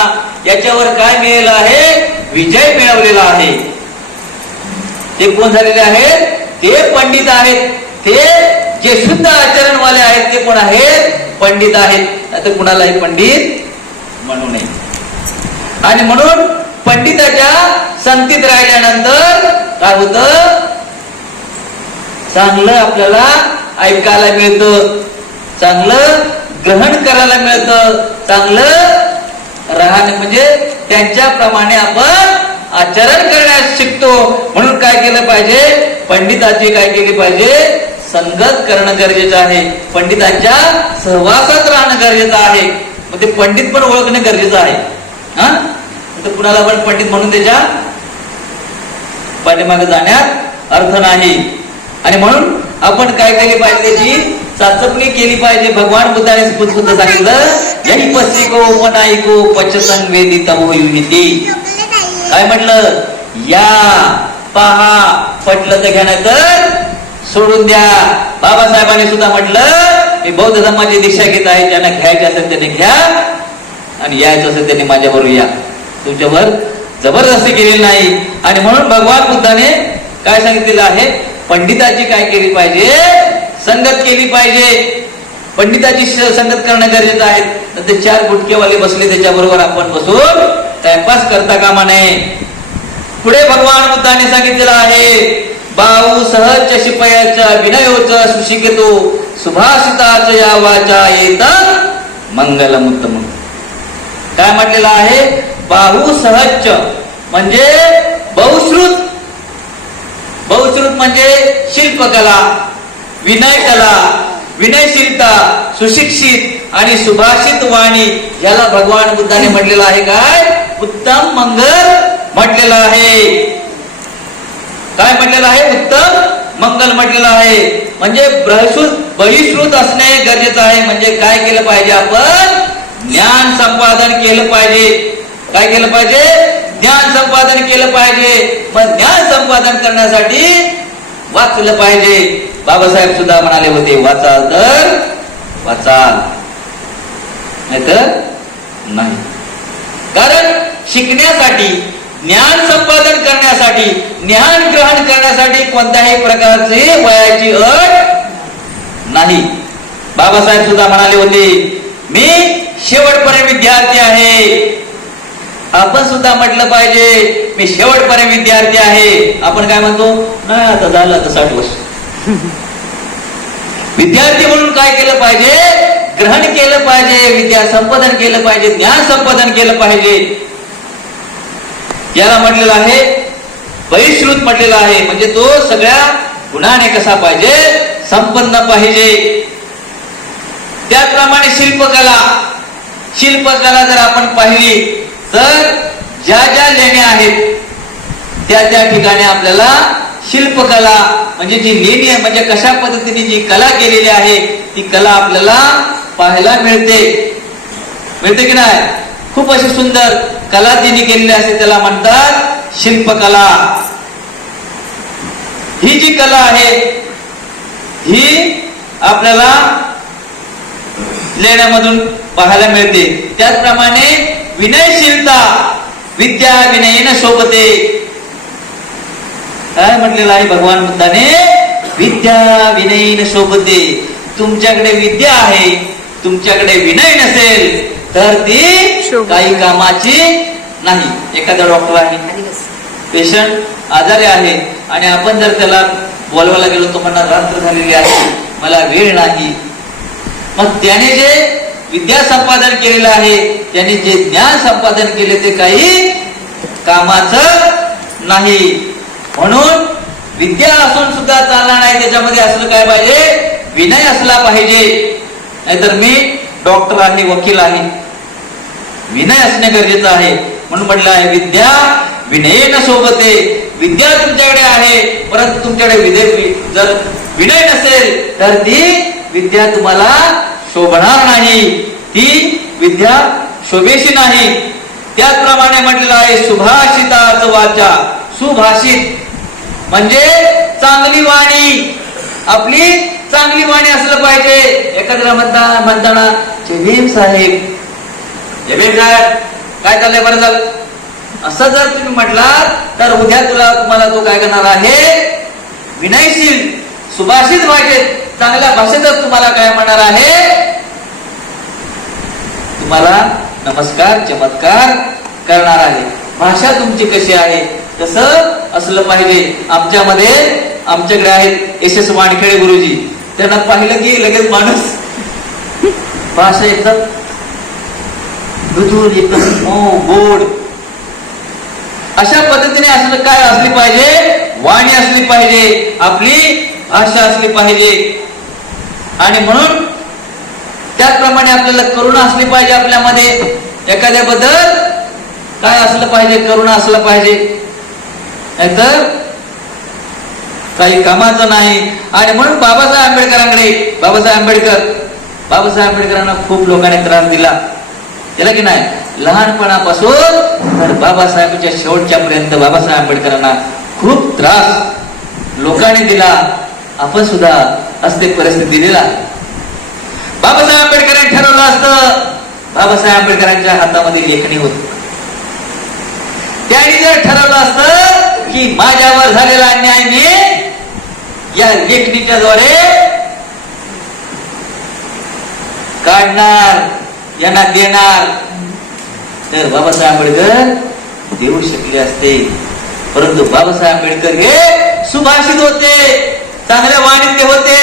याच्यावर काय मिळालेलं आहे, विजय मिळवलेला आहे. ते कोण झालेले आहेत, ते पंडित आहेत. ते जे शुद्ध आचरणवाले आहेत ते कोण आहेत, पंडित आहेत. आता कुणालाही पंडित म्हणू नये. आणि म्हणून पंडिताच्या संगतीत राहिल्यानंतर काय होतं, चांगलं आपल्याला ऐकायला मिळतं, चांगलं ग्रहण करायला मिळतं, चांगलं राहणं म्हणजे त्यांच्याप्रमाणे आपण आचरण करण्यास शिकतो. म्हणून काय केलं पाहिजे, पंडिताची काय केली पाहिजे, संगत करणं गरजेचं आहे, पंडितांच्या सहवासात राहणं गरजेचं आहे. मग ते पंडित पण ओळखणं गरजेचं आहे. हा, तर कुणाला पण पंडित म्हणून त्याच्या पाठीमागे जाण्यात अर्थ नाही. आणि म्हणून आपण काय केली पाहिजे, त्याची चाचपणी केली पाहिजे. भगवान बुद्धाने सुद्धा सांगितलं, यही पसिको उपनायिको पचसंवेदित होयुनिती. काय म्हटलं, या पहा, पटलं तर घ्या, नाही तर सोडून द्या. बाबासाहेबांनी सुद्धा म्हटलं, मी बौद्ध धर्माची दीक्षा घेत आहे, ज्यांना घ्यायची असेल त्याने घ्या आणि यायचं असेल त्यांनी माझ्याबरोबर या. तुमच्यावर जबरदस्ती केलेली नाही. आणि म्हणून भगवान बुद्धाने काय सांगितलेलं आहे, पंडिताची काय केली पाहिजे, संगत केली पाहिजे. पंडिताची संगत करणं गरजेचं आहे. नंतर 4 गुटकेवाले बसले त्याच्याबरोबर आपण बसून टाइमपास करता कामा नये. पुढे भगवान बुद्धाने सांगितलेलं आहे, बाहू सहज शिपयाच्या विनयोच सुशिकतो सुभाषिताच या वाचा येत मंगलमुत्तम. काय म्हटलेलं आहे, बाहू सहज म्हणजे बहुश्रुत, बहुश्रुत म्हणजे शिल्पकला, विनय कला, विनयशीलता, सुशिक्षित आणि सुभाषित वाणी, याला भगवान बुद्धाने म्हटलेलं आहे काय, उत्तम मंगल म्हटलेलं आहे. काय म्हटलेलं आहे, उत्तम मंगल म्हटलेलं आहे. म्हणजे बहिश्रुत असणे गरजेचं आहे. म्हणजे काय केलं पाहिजे, आपण ज्ञान संपादन केलं पाहिजे. काय केलं पाहिजे, ज्ञान संपादन केलं पाहिजे. मग ज्ञान संपादन करण्यासाठी वाचलं पाहिजे. बाबासाहेब सुद्धा म्हणाले होते, वाचाल तर वाचाल, नाहीतर नाही. कारण शिकण्यासाठी, ज्ञान संपादन करण्यासाठी, ज्ञान ग्रहण करण्यासाठी कोणत्याही प्रकारची वयाची अट नाही. बाबासाहेब सुद्धा म्हणाले होते, मी शेवटपर्यंत विद्यार्थी आहे. आपण सुद्धा म्हटलं पाहिजे, मी शेवटपर्यंत विद्यार्थी आहे. आपण काय म्हणतो, नाही आता झालं, आता 60 वर्ष. विद्यार्थी म्हणून काय केलं पाहिजे, ग्रहण केलं पाहिजे, विद्या संपादन केलं पाहिजे, ज्ञान संपादन केलं पाहिजे. याला म्हटलेलं आहे बहिश्रुत म्हटलेलं आहे. म्हणजे तो सगळ्या गुणाने कसा पाहिजे, संपन्न पाहिजे. त्याचप्रमाणे शिल्पकला, शिल्पकला जर आपण पाहिली तर ज्या ज्या लेण्या आहेत त्या त्या ठिकाणी आपल्याला शिल्पकला म्हणजे जी लेणी आहे, म्हणजे कशा पद्धतीने जी कला केलेली आहे ती कला आपल्याला पाहायला मिळते. मिळते की नाही? खूप अशी सुंदर कला तिने केलेली असते, त्याला म्हणतात शिल्पकला. ही जी कला आहे ही आपल्याला लेण्यामधून पाहायला मिळते. त्याचप्रमाणे विनयशीलता, विद्या विनयेन शोभते. काय म्हटलेलं आहे भगवान बुद्धाने, विद्या विनयेन शोभते. तुमच्याकडे विद्या आहे, तुमच्याकडे विनय नसेल तर ती काही कामाची नाही. एखादा डॉक्टर आहे, पेशंट आजारी आहे आणि आपण जर त्याला बोलवायला गेलो तो म्हणणार रात्र झालेली आहे, मला वेळ नाही. मग त्याने जे विद्या संपादन केलेलं आहे, त्याने जे ज्ञान संपादन केले ते काही कामाचं नाही. म्हणून विद्या असून सुद्धा चालणार नाही, त्याच्यामध्ये असलं काय पाहिजे, विनय असला पाहिजे. नाहीतर मी डॉक्टर आहे, वकील आहे, विनय असणे गरजेचं आहे. म्हणून म्हटलं आहे विद्या विनयेन शोभते. विद्या तुमच्याकडे आहे परंतु तुमच्याकडे जर विनय नसेल तर ती विद्या तुम्हाला शोभणार नाही, ती विद्या शोभेशी नाही. त्याचप्रमाणे म्हटलेलं आहे सुभाषिताच वाचा. सुभाषित म्हणजे चांगली वाणी, आपली चांगली वाणी असलं पाहिजे. एखाद्याला म्हणताना भीम साहेब, भीम साहेब काय चाललंय, बरं झालं, असं जर तुम्ही म्हटलात तर उद्या तुम्हाला तो काय करणार आहे, विनयशील सुभाषित भाषेत, चांगल्या भाषेतच तुम्हाला काय म्हणणार आहे, तुम्हाला नमस्कार चमत्कार करणार आहे. भाषा तुमची कशी आहे तसं असलं पाहिजे. आमच्यामध्ये आमच्याकडे आहेत SS वानखेडे गुरुजी, त्यांना पाहिलं की लगेच माणूस भाषा एकदम मृदूल, एकदम गोड. अशा पद्धतीने असलं काय असली पाहिजे, वाणी असली पाहिजे, आपली भाषा असली पाहिजे. आणि म्हणून त्याचप्रमाणे आपल्याला करुणा असली पाहिजे. आपल्यामध्ये एखाद्याबद्दल काय असलं पाहिजे, करुणा असलं पाहिजे, नाहीतर काही कामाचं नाही. आणि म्हणून बाबासाहेब आंबेडकरांकडे, बाबासाहेब आंबेडकरांना खूप लोकांनी त्रास दिला की नाही, लहानपणापासून तर बाबासाहेबांच्या शेवटच्या पर्यंत बाबासाहेब आंबेडकरांना खूप त्रास लोकांनी दिला. आपण सुद्धा असते परिस्थिती दिलेला. बाबासाहेब आंबेडकरांनी ठरवलं असतं, बाबासाहेब आंबेडकरांच्या हातामध्ये लेखणी होती. त्यांनी जर ठरवलं असतं की माझ्यावर झालेला अन्याय मी या लेखणीच्या द्वारे काढणार, यांना देणार, तर बाबासाहेब आंबेडकर देऊ शकले असते. परंतु बाबासाहेब आंबेडकर हे सुभाषित होते, चांगल्या वाणीतले होते,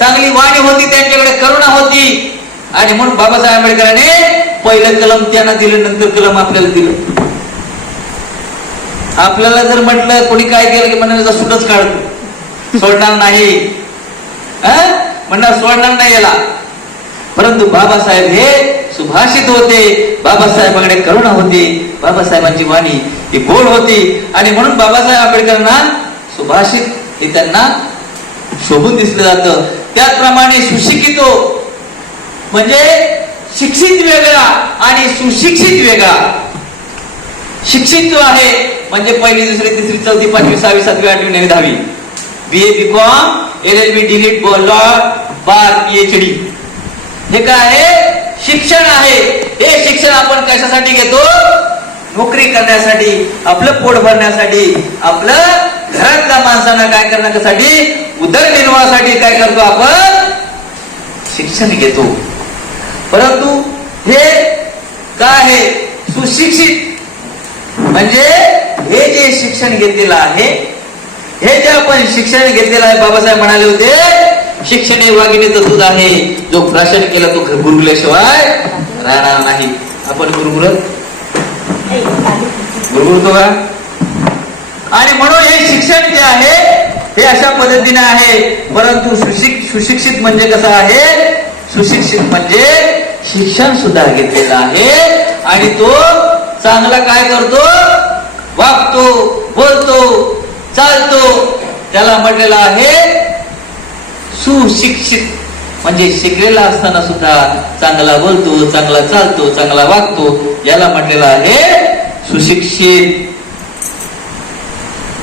चांगली वाणी होती, त्यांच्याकडे करुणा होती. आणि म्हणून बाबासाहेब आंबेडकरांनी पहिलं कलम त्यांना दिलं, नंतर कलम आपल्याला दिलं. आपल्याला जर म्हटलं कोणी काय केलं की म्हणणार सुटच काढतो, सोडणार नाही, म्हणणार सोडणार नाही याला. परंतु बाबासाहेब हे सुभाषित होते, बाबासाहेबांकडे करुणा होती, बाबासाहेबांची वाणी ही गोड होती. आणि म्हणून बाबासाहेब आंबेडकरांना सुभाषित हे त्यांना शोभून दिसलं जातं. त्याचप्रमाणे सुशिक्षितो म्हणजे शिक्षित वेगळा आणि सुशिक्षित वेगळा. शिक्षित जो आहे म्हणजे पहिली, दुसरी, तिसरी, चौथी, पाचवी, 6वी, 7वी, 8वी, 9वी, 10वी, BA, BCom, LLB, DLIT, law, bar, PhD, हे काय आहे, शिक्षण आहे. हे शिक्षण आपण कशासाठी घेतो, नोकरी करण्यासाठी, आपलं पोट भरण्यासाठी, आपलं घरातल्या माणसांना काय करण्यासाठी, उदरनिर्वाहासाठी काय करतो आपण, शिक्षण घेतो. परंतु हे काय आहे, सुशिक्षित म्हणजे हे जे शिक्षण घेतलेलं आहे, हे जे आपण शिक्षण घेतलेलं आहे, बाबासाहेब म्हणाले होते शिक्षण हे वाघिणीचं दूध आहे, जो प्राशन केला तो गुरगुरल्याशिवाय राहणार नाही. आपण गुरगुरतो का? आणि म्हणून हे शिक्षण जे आहे हे अशा पद्धतीने आहे. परंतु सुशिक्षित म्हणजे कसं आहे, सुशिक्षित म्हणजे शिक्षण सुद्धा घेतलेलं आहे आणि तो चांगला काय करतो, वागतो, बोलतो, चालतो, त्याला म्हटलेलं आहे सुशिक्षित. म्हणजे शिकलेला असताना सुद्धा चांगला बोलतो, चांगला चालतो, चांगला वागतो, याला म्हटलेलं आहे सुशिक्षित.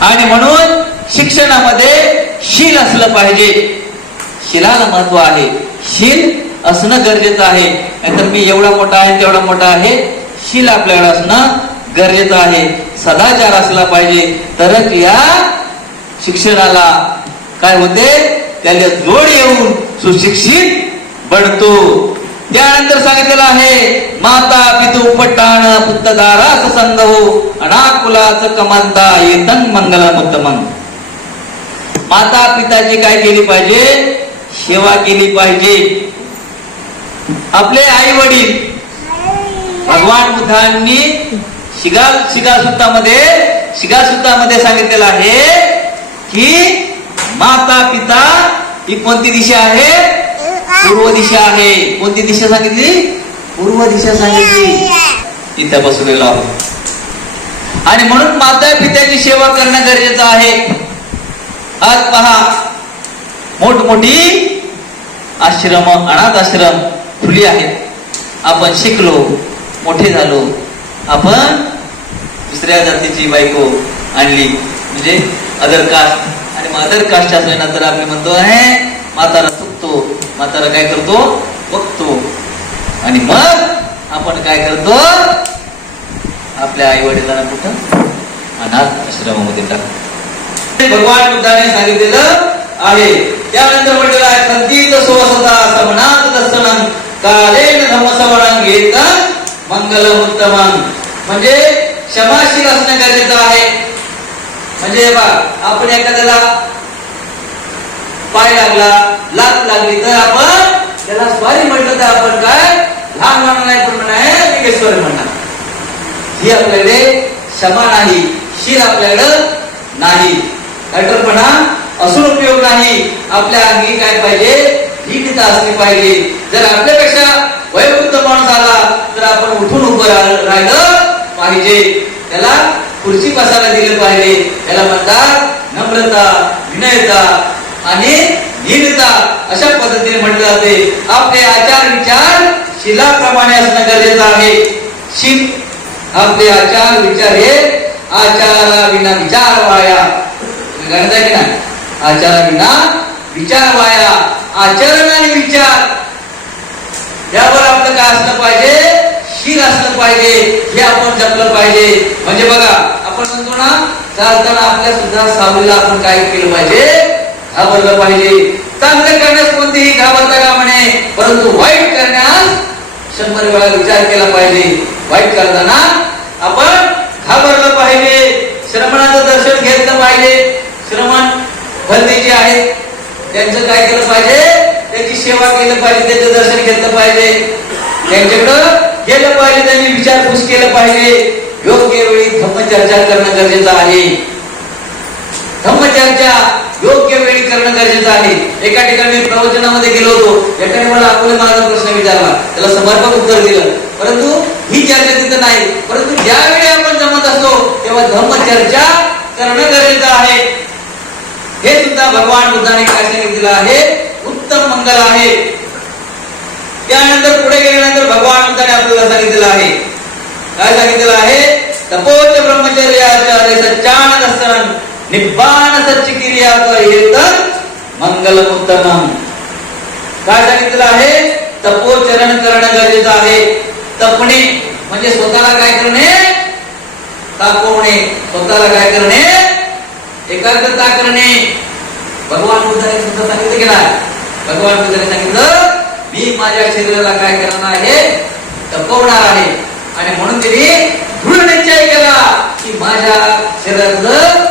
आणि म्हणून शिक्षणामध्ये शील असलं पाहिजे, शिलाला महत्व आहे, शील असणं गरजेचं आहे. नाहीतर मी एवढा मोठा आहे तेवढा मोठा आहे, शील आपल्याकडे असणं गरजेचं आहे. सदाचार असला पाहिजे तरच या शिक्षणाला काय होते, त्याला जोड येऊन सुशिक्षित बनतो. त्यानंतर सांगितलेलं आहे माता पितू पट्टाण पुत्तदारास संग हो अनाकुलाच कमांता येतन मंगलमुत्तमं. माता पिताची काय केली पाहिजे, सेवा केली पाहिजे. आपले आई वडील भगवान बुद्धांनी शिगासुत्तामध्ये सांगितलेलं आहे की माता पिता ही कोणती दिशा आहे, पूर्व दिशा आहे. कोणती दिशा सांगितली, पूर्व दिशा सांगितली. इथं बसलेलो आहोत. आणि म्हणून माता पित्याची सेवा करणं गरजेचं आहे. आज पहा मोठमोठी आश्रम, अनाथ आश्रम खुली आहेत. आपण शिकलो, मोठे झालो, आपण दुसऱ्या जातीची बायको आणली म्हणजे अदर कास्ट, आणि मग अदर कास्ट असल्यानंतर आपण म्हणतो आहे म्हातारा चुकतो, म्हातारा काय करतो, बघतो. आणि मग आपण काय करतो, आपल्या आई वडिलांना कुठं अनाथ आश्रमामध्ये टाकतो. भगवान बुद्धाने सांगितलेलं आहे. त्यानंतर म्हटलेलं आहे संतीत सोसता समनात दर्शनं कालेन धम्मसवनं घेतं मंगलमुत्तमं. म्हणजे क्षमाशील असणं गरजेचं आहे. म्हणजे आपण एखाद्याला पाय लागला, लात लागली तर आपण त्याला स्वारी म्हटलं तर आपण काय लहान म्हणणार नाही, पण म्हणणार बिगेश्वर म्हणणार. ही आपल्याकडे क्षमा नाही, शील आपल्याकडं नाही, कठोरपणा असून उपयोग नाही. आपल्या अंगी काय पाहिजे, नीटता असली पाहिजे. जर आपल्यापेक्षा वयोवृद्ध माणूस आला तर आपण उठून उभं राहिलं पाहिजे, त्याला खुर्ची बसायला दिलं पाहिजे. त्याला म्हणतात नम्रता, विनयता आणि नीटता. अशा पद्धतीने म्हटलं जाते. आपले आचार विचार शिलाप्रमाणे असणं गरजेचं आहे. शील आपले आचार विचार हे आचारा विना विचार वाया. गणित आहे की नाही, आचारा विना विचार वाया. आचरण आणि विचार यावर आपलं काय असलं पाहिजे, शील असलं पाहिजे. हे आपण जपलं पाहिजे. म्हणजे बघा आपण म्हणतो ना, चालताना आपल्या सुद्धा सावलीला आपण काय केलं पाहिजे, घाबरलं पाहिजे. चांगलं करण्यास कोणतेही घाबरता का म्हणे, परंतु वाईट करण्यास 100 वेळा विचार केला पाहिजे. वाईट करताना आपण घाबरलं पाहिजे. श्रमणाचं दर्शन घेतलं पाहिजे. श्रमण भरती जे आहेत त्यांचं काय केलं पाहिजे, त्याची सेवा केलं पाहिजे, त्याचं दर्शन घेतलं पाहिजे, त्यांच्याकडं गेलं पाहिजे, त्यांनी विचारपूस केलं पाहिजे. योग्य वेळी धम्मचर्चा करणं गरजेचं आहे. धम्मचर्चा योग्य वेळी करणं गरजेचं आहे. एका ठिकाणी प्रवचनामध्ये गेलो होतो, या ठिकाणी मला आपले माझा प्रश्न विचारला, त्याला समर्पक उत्तर दिलं, परंतु ही चर्चा तिथं नाही. परंतु ज्यावेळी आपण जमत असतो तेव्हा धम्मचर्चा करणं गरजेचं आहे. हे सुद्धा भगवान बुद्धाने काय सांगितलेलं आहे, उत्तम मंगल आहे. त्यानंतर पुढे गेल्यानंतर भगवान बुद्धाने आपल्याला सांगितलेलं आहे, काय सांगितलेलं आहे, तपोच ब्रह्मचर्याचार्य सच्चान दर्शन निब्बाण सच्ची क्रिया करेत मंगलम उत्तमम. काय सांगितलेलं आहे, तपोचरण करणं गरजेचं आहे. तपणे म्हणजे स्वतःला काय करणे, तापवणे, स्वतःला काय करणे, एकाग्रता करणे. भगवान बुद्धाने सुद्धा सांगितलं की नाही, भगवान बुद्धाने सांगितलं मी माझ्या शरीराला काय करणार आहे, तपवणार आहे. आणि म्हणून त्यांनी दृढ निश्चय केला की माझ्या शरीरातलं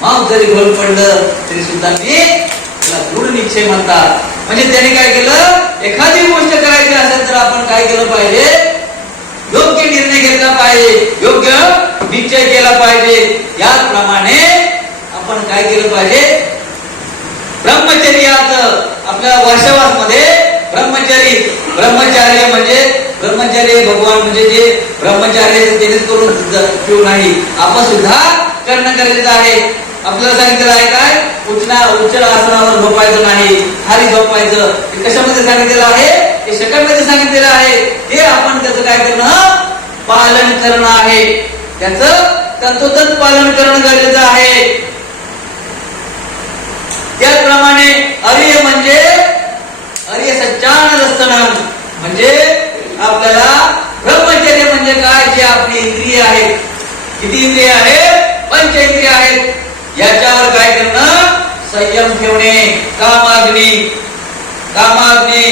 मांस जरी गोल पडलं तरी सुद्धा मी त्याला दृढ निश्चय म्हणतात. म्हणजे त्याने काय केलं, एखादी गोष्ट करायची असेल तर आपण काय केलं पाहिजे, योग्य निर्णय घेतला पाहिजे, योग्य निश्चय केला पाहिजे. याप्रमाणे आपण काय केलं पाहिजे, ब्रह्मचर्यात आपल्या वर्षावास मध्ये ब्रह्मचर्य म्हणजे ब्रह्मचर्य भगवान म्हणजे जे ब्रह्मचर्य त्यांनीच करून ठेवू नाही, आपण सुद्धा करणं गरजेचं आहे. आपल्याला सांगितलेलं आहे काय, उच्च आसनावर झोपायचं नाही, खाली झोपायचं. कशामध्ये सांगितलेलं आहे, हे शकटमध्ये सांगितलेलं आहे. हे आपण त्याचं काय करणं, पालन करणं आहे. त्याचं तंतोतंत पालन करणं गरजेचं आहे. त्याचप्रमाणे आर्य म्हणजे आर्य सच्चान दर्शनम म्हणजे आपल्याला ब्रह्मचर्य म्हणजे काय, जे आपली इंद्रिय आहेत, किती इंद्रिय आहेत, 5 इंद्रिय आहेत, याच्यावर काय करणं, संयम ठेवणे. कामाग्नी,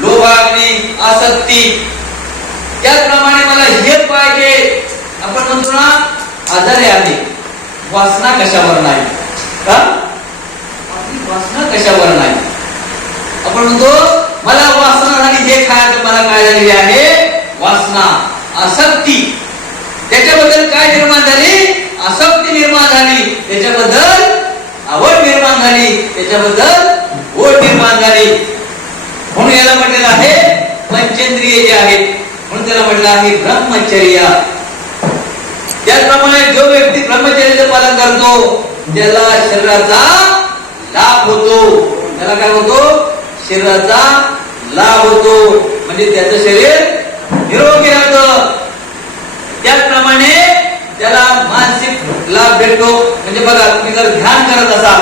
लोभाग्नी, आसक्ती. त्याचप्रमाणे मला हे पाहिजे, आपण म्हणतो ना आधारे आली वासना कशावर नाही का, आपली वासना कशावर नाही. आपण म्हणतो मला वासना झाली, हे खायचं मला काय झालेली आहे, वासना, आसक्ती. त्याच्याबद्दल काय निर्माण झाली, आसक्ती निर्माण झाली, त्याच्याबद्दल आवड निर्माण झाली, त्याच्याबद्दल ओढ निर्माण झाली. म्हणून याला म्हटलेलं आहे पंचेंद्रिय जे आहेत, म्हणून त्याला म्हटलं आहे ब्रह्मचर्य. त्याचप्रमाणे जो व्यक्ती ब्रह्मचर्याचं पालन करतो त्याला शरीराचा लाभ होतो. त्याला काय होतो, शरीराचा लाभ होतो, म्हणजे त्याचं शरीर निरोगी राहतं. त्याचप्रमाणे त्याला मानसिक लाभ भेटतो. म्हणजे बघा, तुम्ही जर ध्यान करत असाल,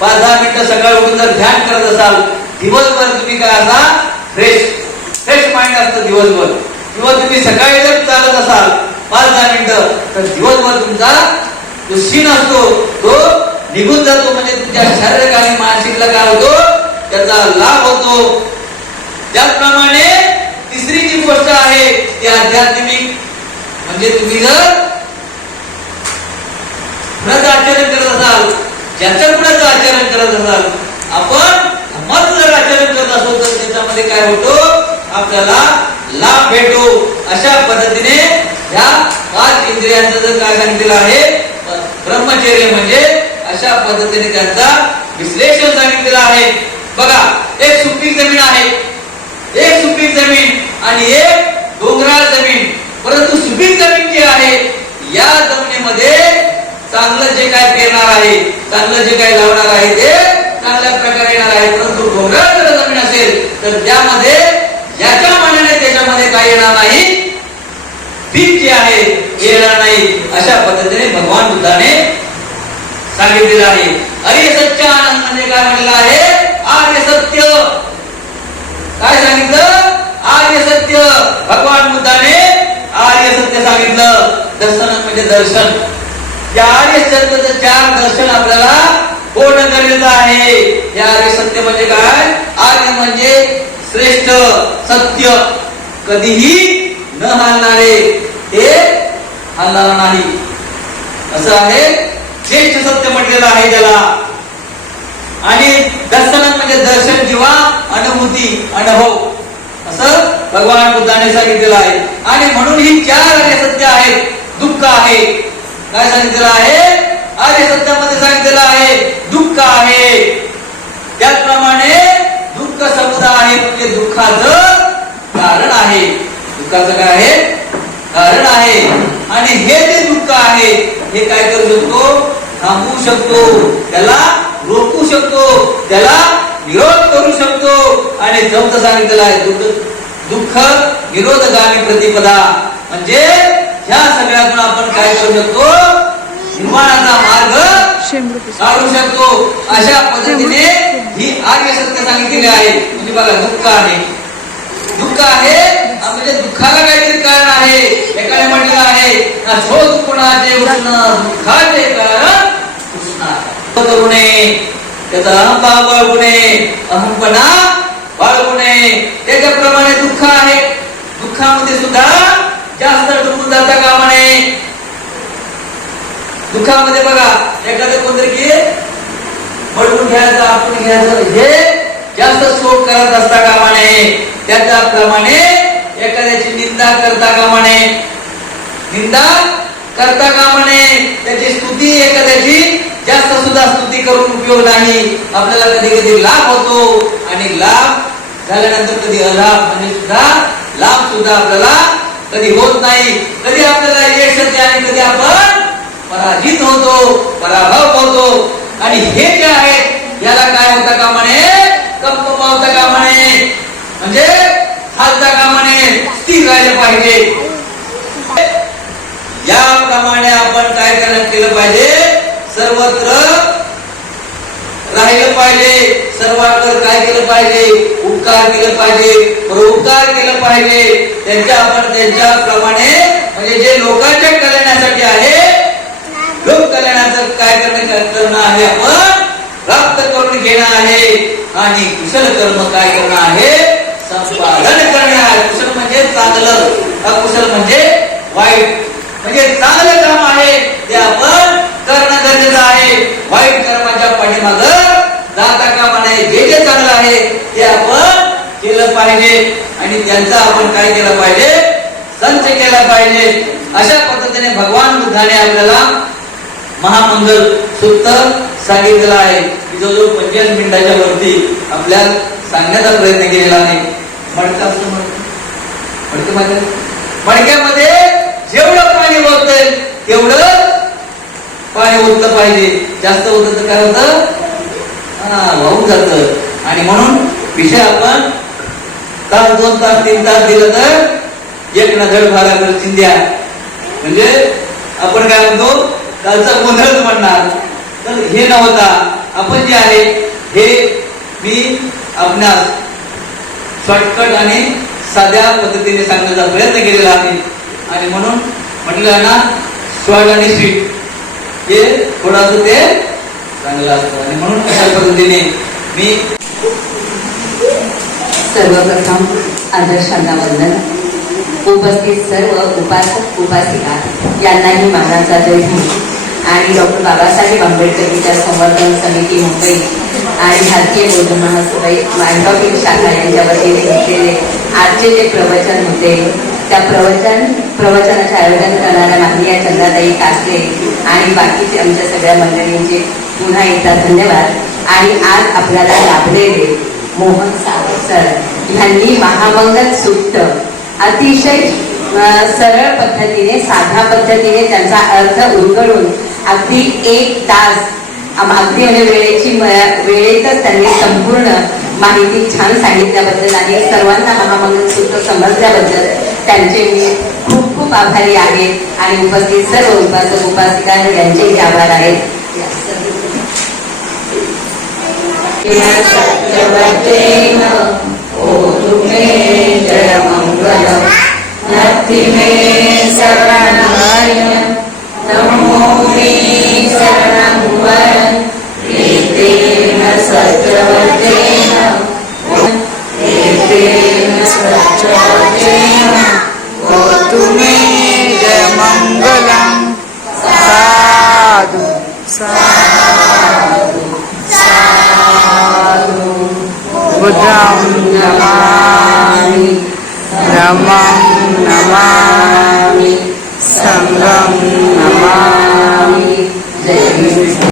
5-10 मिनिटं सकाळी उठून जर ध्यान करत असाल, दिवसभर तुम्ही काय असा फ्रेश माइंड असतं दिवसभर. किंवा तुम्ही सकाळी जर चालत असाल 5-10 मिनिटं, तर दिवसभर तुमचा जो सीन असतो तो निघून जातो. म्हणजे तुमच्या शारीरिक आणि मानसिकला काय होतो, त्याचा लाभ होतो. त्याचप्रमाणे तिसरी जी गोष्ट आहे ती आध्यात्मिक. म्हणजे तुम्ही जर व्रत आचरण करत असाल, ज्याच्या पुढे आचरण करत असाल, आपण धर्माचं जर आचरण करत असो तर त्याच्यामध्ये काय होतो, आपल्याला लाभ भेटो. अशा पद्धतीने ह्या 5 इंद्रियांचं जर काय सांगितलेलं आहे, ब्रह्मचर्य म्हणजे अशा पद्धतीने त्यांचा विश्लेषण सांगितलेलं आहे. बघा, एक सुपीक जमीन आहे, एक सुपीक जमीन आणि एक डोंगराळ जमीन. परंतु सुपीक जमीन जी आहे या जमिनीमध्ये चांगलं जे काय पेरणार आहे, चांगलं जे काय लावणार आहे ते चांगल्या प्रकारे येणार आहे. परंतु डोंगराळ जर जमीन असेल तर त्यामध्ये याच्या मानाने त्याच्यामध्ये काय येणार नाही, पीक जे आहे येणार नाही. अशा पद्धतीने भगवान बुद्धाने सांगितलेलं आहे. अरे सच्चा आनंद म्हणजे काय म्हणलेलं आहे, आर्य सत्य. काय सांगितलं, आर्य सत्य. भगवान बुद्धाने आर्य सत्य सांगितलं. दर्शन म्हणजे दर्शन. या आर्य सत्याचं 4 दर्शन आपल्याला पूर्ण गरजेचं आहे. या आर्य सत्य म्हणजे काय, आर्य म्हणजे श्रेष्ठ सत्य, कधीही न हालणारे, ते हालणार नाही असं आहे. श्रेष्ठ सत्य म्हटलेलं आहे त्याला. आणि दर्शन म्हणजे दर्शन किंवा अनुभूती, अनुभव असं भगवान बुद्धाने सांगितलेलं आहे. आणि म्हणून ही 4 आर्य सत्य आहेत. दुःख आहे, काय सांगितलेलं आहे, आर्य सत्यामध्ये सांगितलेलं आहे दुःख आहे. त्याचप्रमाणे दुःख समुदाय आहे म्हणजे दुःखाचं कारण आहे. दुःखाचं काय आहे, कारण आहे. आणि हे जे दुःख आहे हे काय करू शकतो, थांबवू शकतो, त्याला रोखू शकतो, त्याला विरोध करू शकतो. आणि चौथं सांगितलेलं आहे दुःख विरोधगामी प्रतिपदा, म्हणजे ह्या सगळ्यातून आपण काय करू शकतो, निर्वाणाचा मार्ग काढू शकतो. अशा पद्धतीने ही आर्य सत्य सांगितलेली आहे. म्हणजे बघा, दुःख आहे, दुःख आहे म्हणजे दुःखाला काहीतरी कारण आहे. एकाने म्हटलेलं आहे ना, शोध कोणाचे उष्ण दुःखाचे कारण उष्ण करू नये, त्याचा अहंभाव बाळगू नये, अहंपणा बाळगू नये. त्याच्याप्रमाणे दुःख आहे, दुःखामध्ये सुद्धा जास्त डुबून जाता कामा नये. दुःखामध्ये बघा, एखादं कोणतरी की बळवून घ्यायचं, आपण घ्यायचं, हे जास्त शोक करत असता कामा नये. त्याच्याप्रमाणे एखाद्याची निंदा करता कामा नये, निंदा करता कामा नये. त्याची स्तुती एखाद्याची जास्त सुद्धा स्तुती करून उपयोग नाही. आपल्याला कधी कधी लाभ होतो आणि लाभ झाल्यानंतर कधी अलाभ म्हणजे सुद्धा लाभ सुद्धा आपल्याला कधी होत नाही. कधी आपल्याला यश येते आणि कधी आपण पराजित होतो, पराभव होतो. आणि हे जे आहे याला काय होता कामा नये, कंप पावता कामा नये, म्हणजे हालता कामा नये, स्थिर राहिलं पाहिजे. याप्रमाणे आपण काय केलं पाहिजे, सर्वत्र राहिलं पाहिजे. सर्वांवर काय केलं पाहिजे, उपकार केलं पाहिजे, परोपकार केलं पाहिजे. त्यांच्याप्रमाणे म्हणजे जे लोकांच्या कल्याणासाठी आहे, लोक कल्याणाचं काय करणं आहे, आपण प्राप्त करून घेणं आहे. आणि कुशल कर्म काय करणं आहे, संपादन करणं आहे. कुशल म्हणजे चांगलं, अकुशल म्हणजे वाईट. म्हणजे चांगलं काम आहे ते आपण करणं गरजेचं आहे. वाईट कर्माच्या पाठीमागं जाता कामा नये. जे जे चांगलं आहे ते आपण केलं पाहिजे आणि त्यांचा आपण काय केलं पाहिजे, संच केला पाहिजे. अशा पद्धतीने भगवान बुद्धाने आपल्याला महामंगल सूत्र सांगितलेलं आहे. जो 50 मिनिटाच्या वरती आपल्या सांगण्याचा प्रयत्न केलेला आहे. मडक्यामध्ये जेवढं पाणी ओतल तेवढं पाणी ओतलं पाहिजे. जास्त ओतलं तर काय होतं, वाहून जात. आणि म्हणून विषय आपण तास 2 तास 3 तास दिलं तर एक ना धड भारा कर चिंध्या, म्हणजे आपण काय म्हणतो कालचा गोंधळच म्हणणार. तर हे न होता आपण जे आहे हे मी आपणास शॉर्टकट आणि साध्या पद्धतीने सांगण्याचा प्रयत्न केलेला आहे. आणि म्हणून म्हटलं ना, शॉर्ट आणि स्वीट हे थोडंसं ते चांगलं असतं. आणि म्हणून अशा पद्धतीने मी सर्वप्रथम आदर्शांना वंदन. उपस्थित सर्व उपासक उपासिका यांनाही महाराजा जय. आणि डॉक्टर बाबासाहेब आंबेडकर विचार संवर्धन समिती मुंबई आणि भारतीय बौद्ध महासभा मांडवकील शाखा यांच्या वतीने घेतलेले आजचे जे प्रवचन होते त्या प्रवचनाचे आयोजन करणाऱ्या माननीय चंद्राताई कासले आणि बाकीचे आमच्या सगळ्या मंडळींचे पुन्हा एकदा धन्यवाद. आणि आज आपल्याला लाभलेले मोहन सावंत सर यांनी महामंगल सूक्त अतिशय सरळ पद्धतीने साध्या पद्धतीने त्यांचा अर्थ उलगडून अगदी 1 तास अगदी म्हणजे वेळेतच त्यांनी संपूर्ण माहिती छान सांगितल्याबद्दल आणि सर्वांना महामंगल सूत्र समजल्याबद्दल त्यांचे मी खूप खूप आभारी आहे. आणि उपस्थित सर्व उपासक उपासिका यांचेही आभार आहेत. जय मंगल नमो मे शरणं वरं एतेन सत्यवचेन होतु मे जय मंगलम. साधु साधु साधु. बुद्धं नमामि धम्मं नमामि संघं नमामि. जय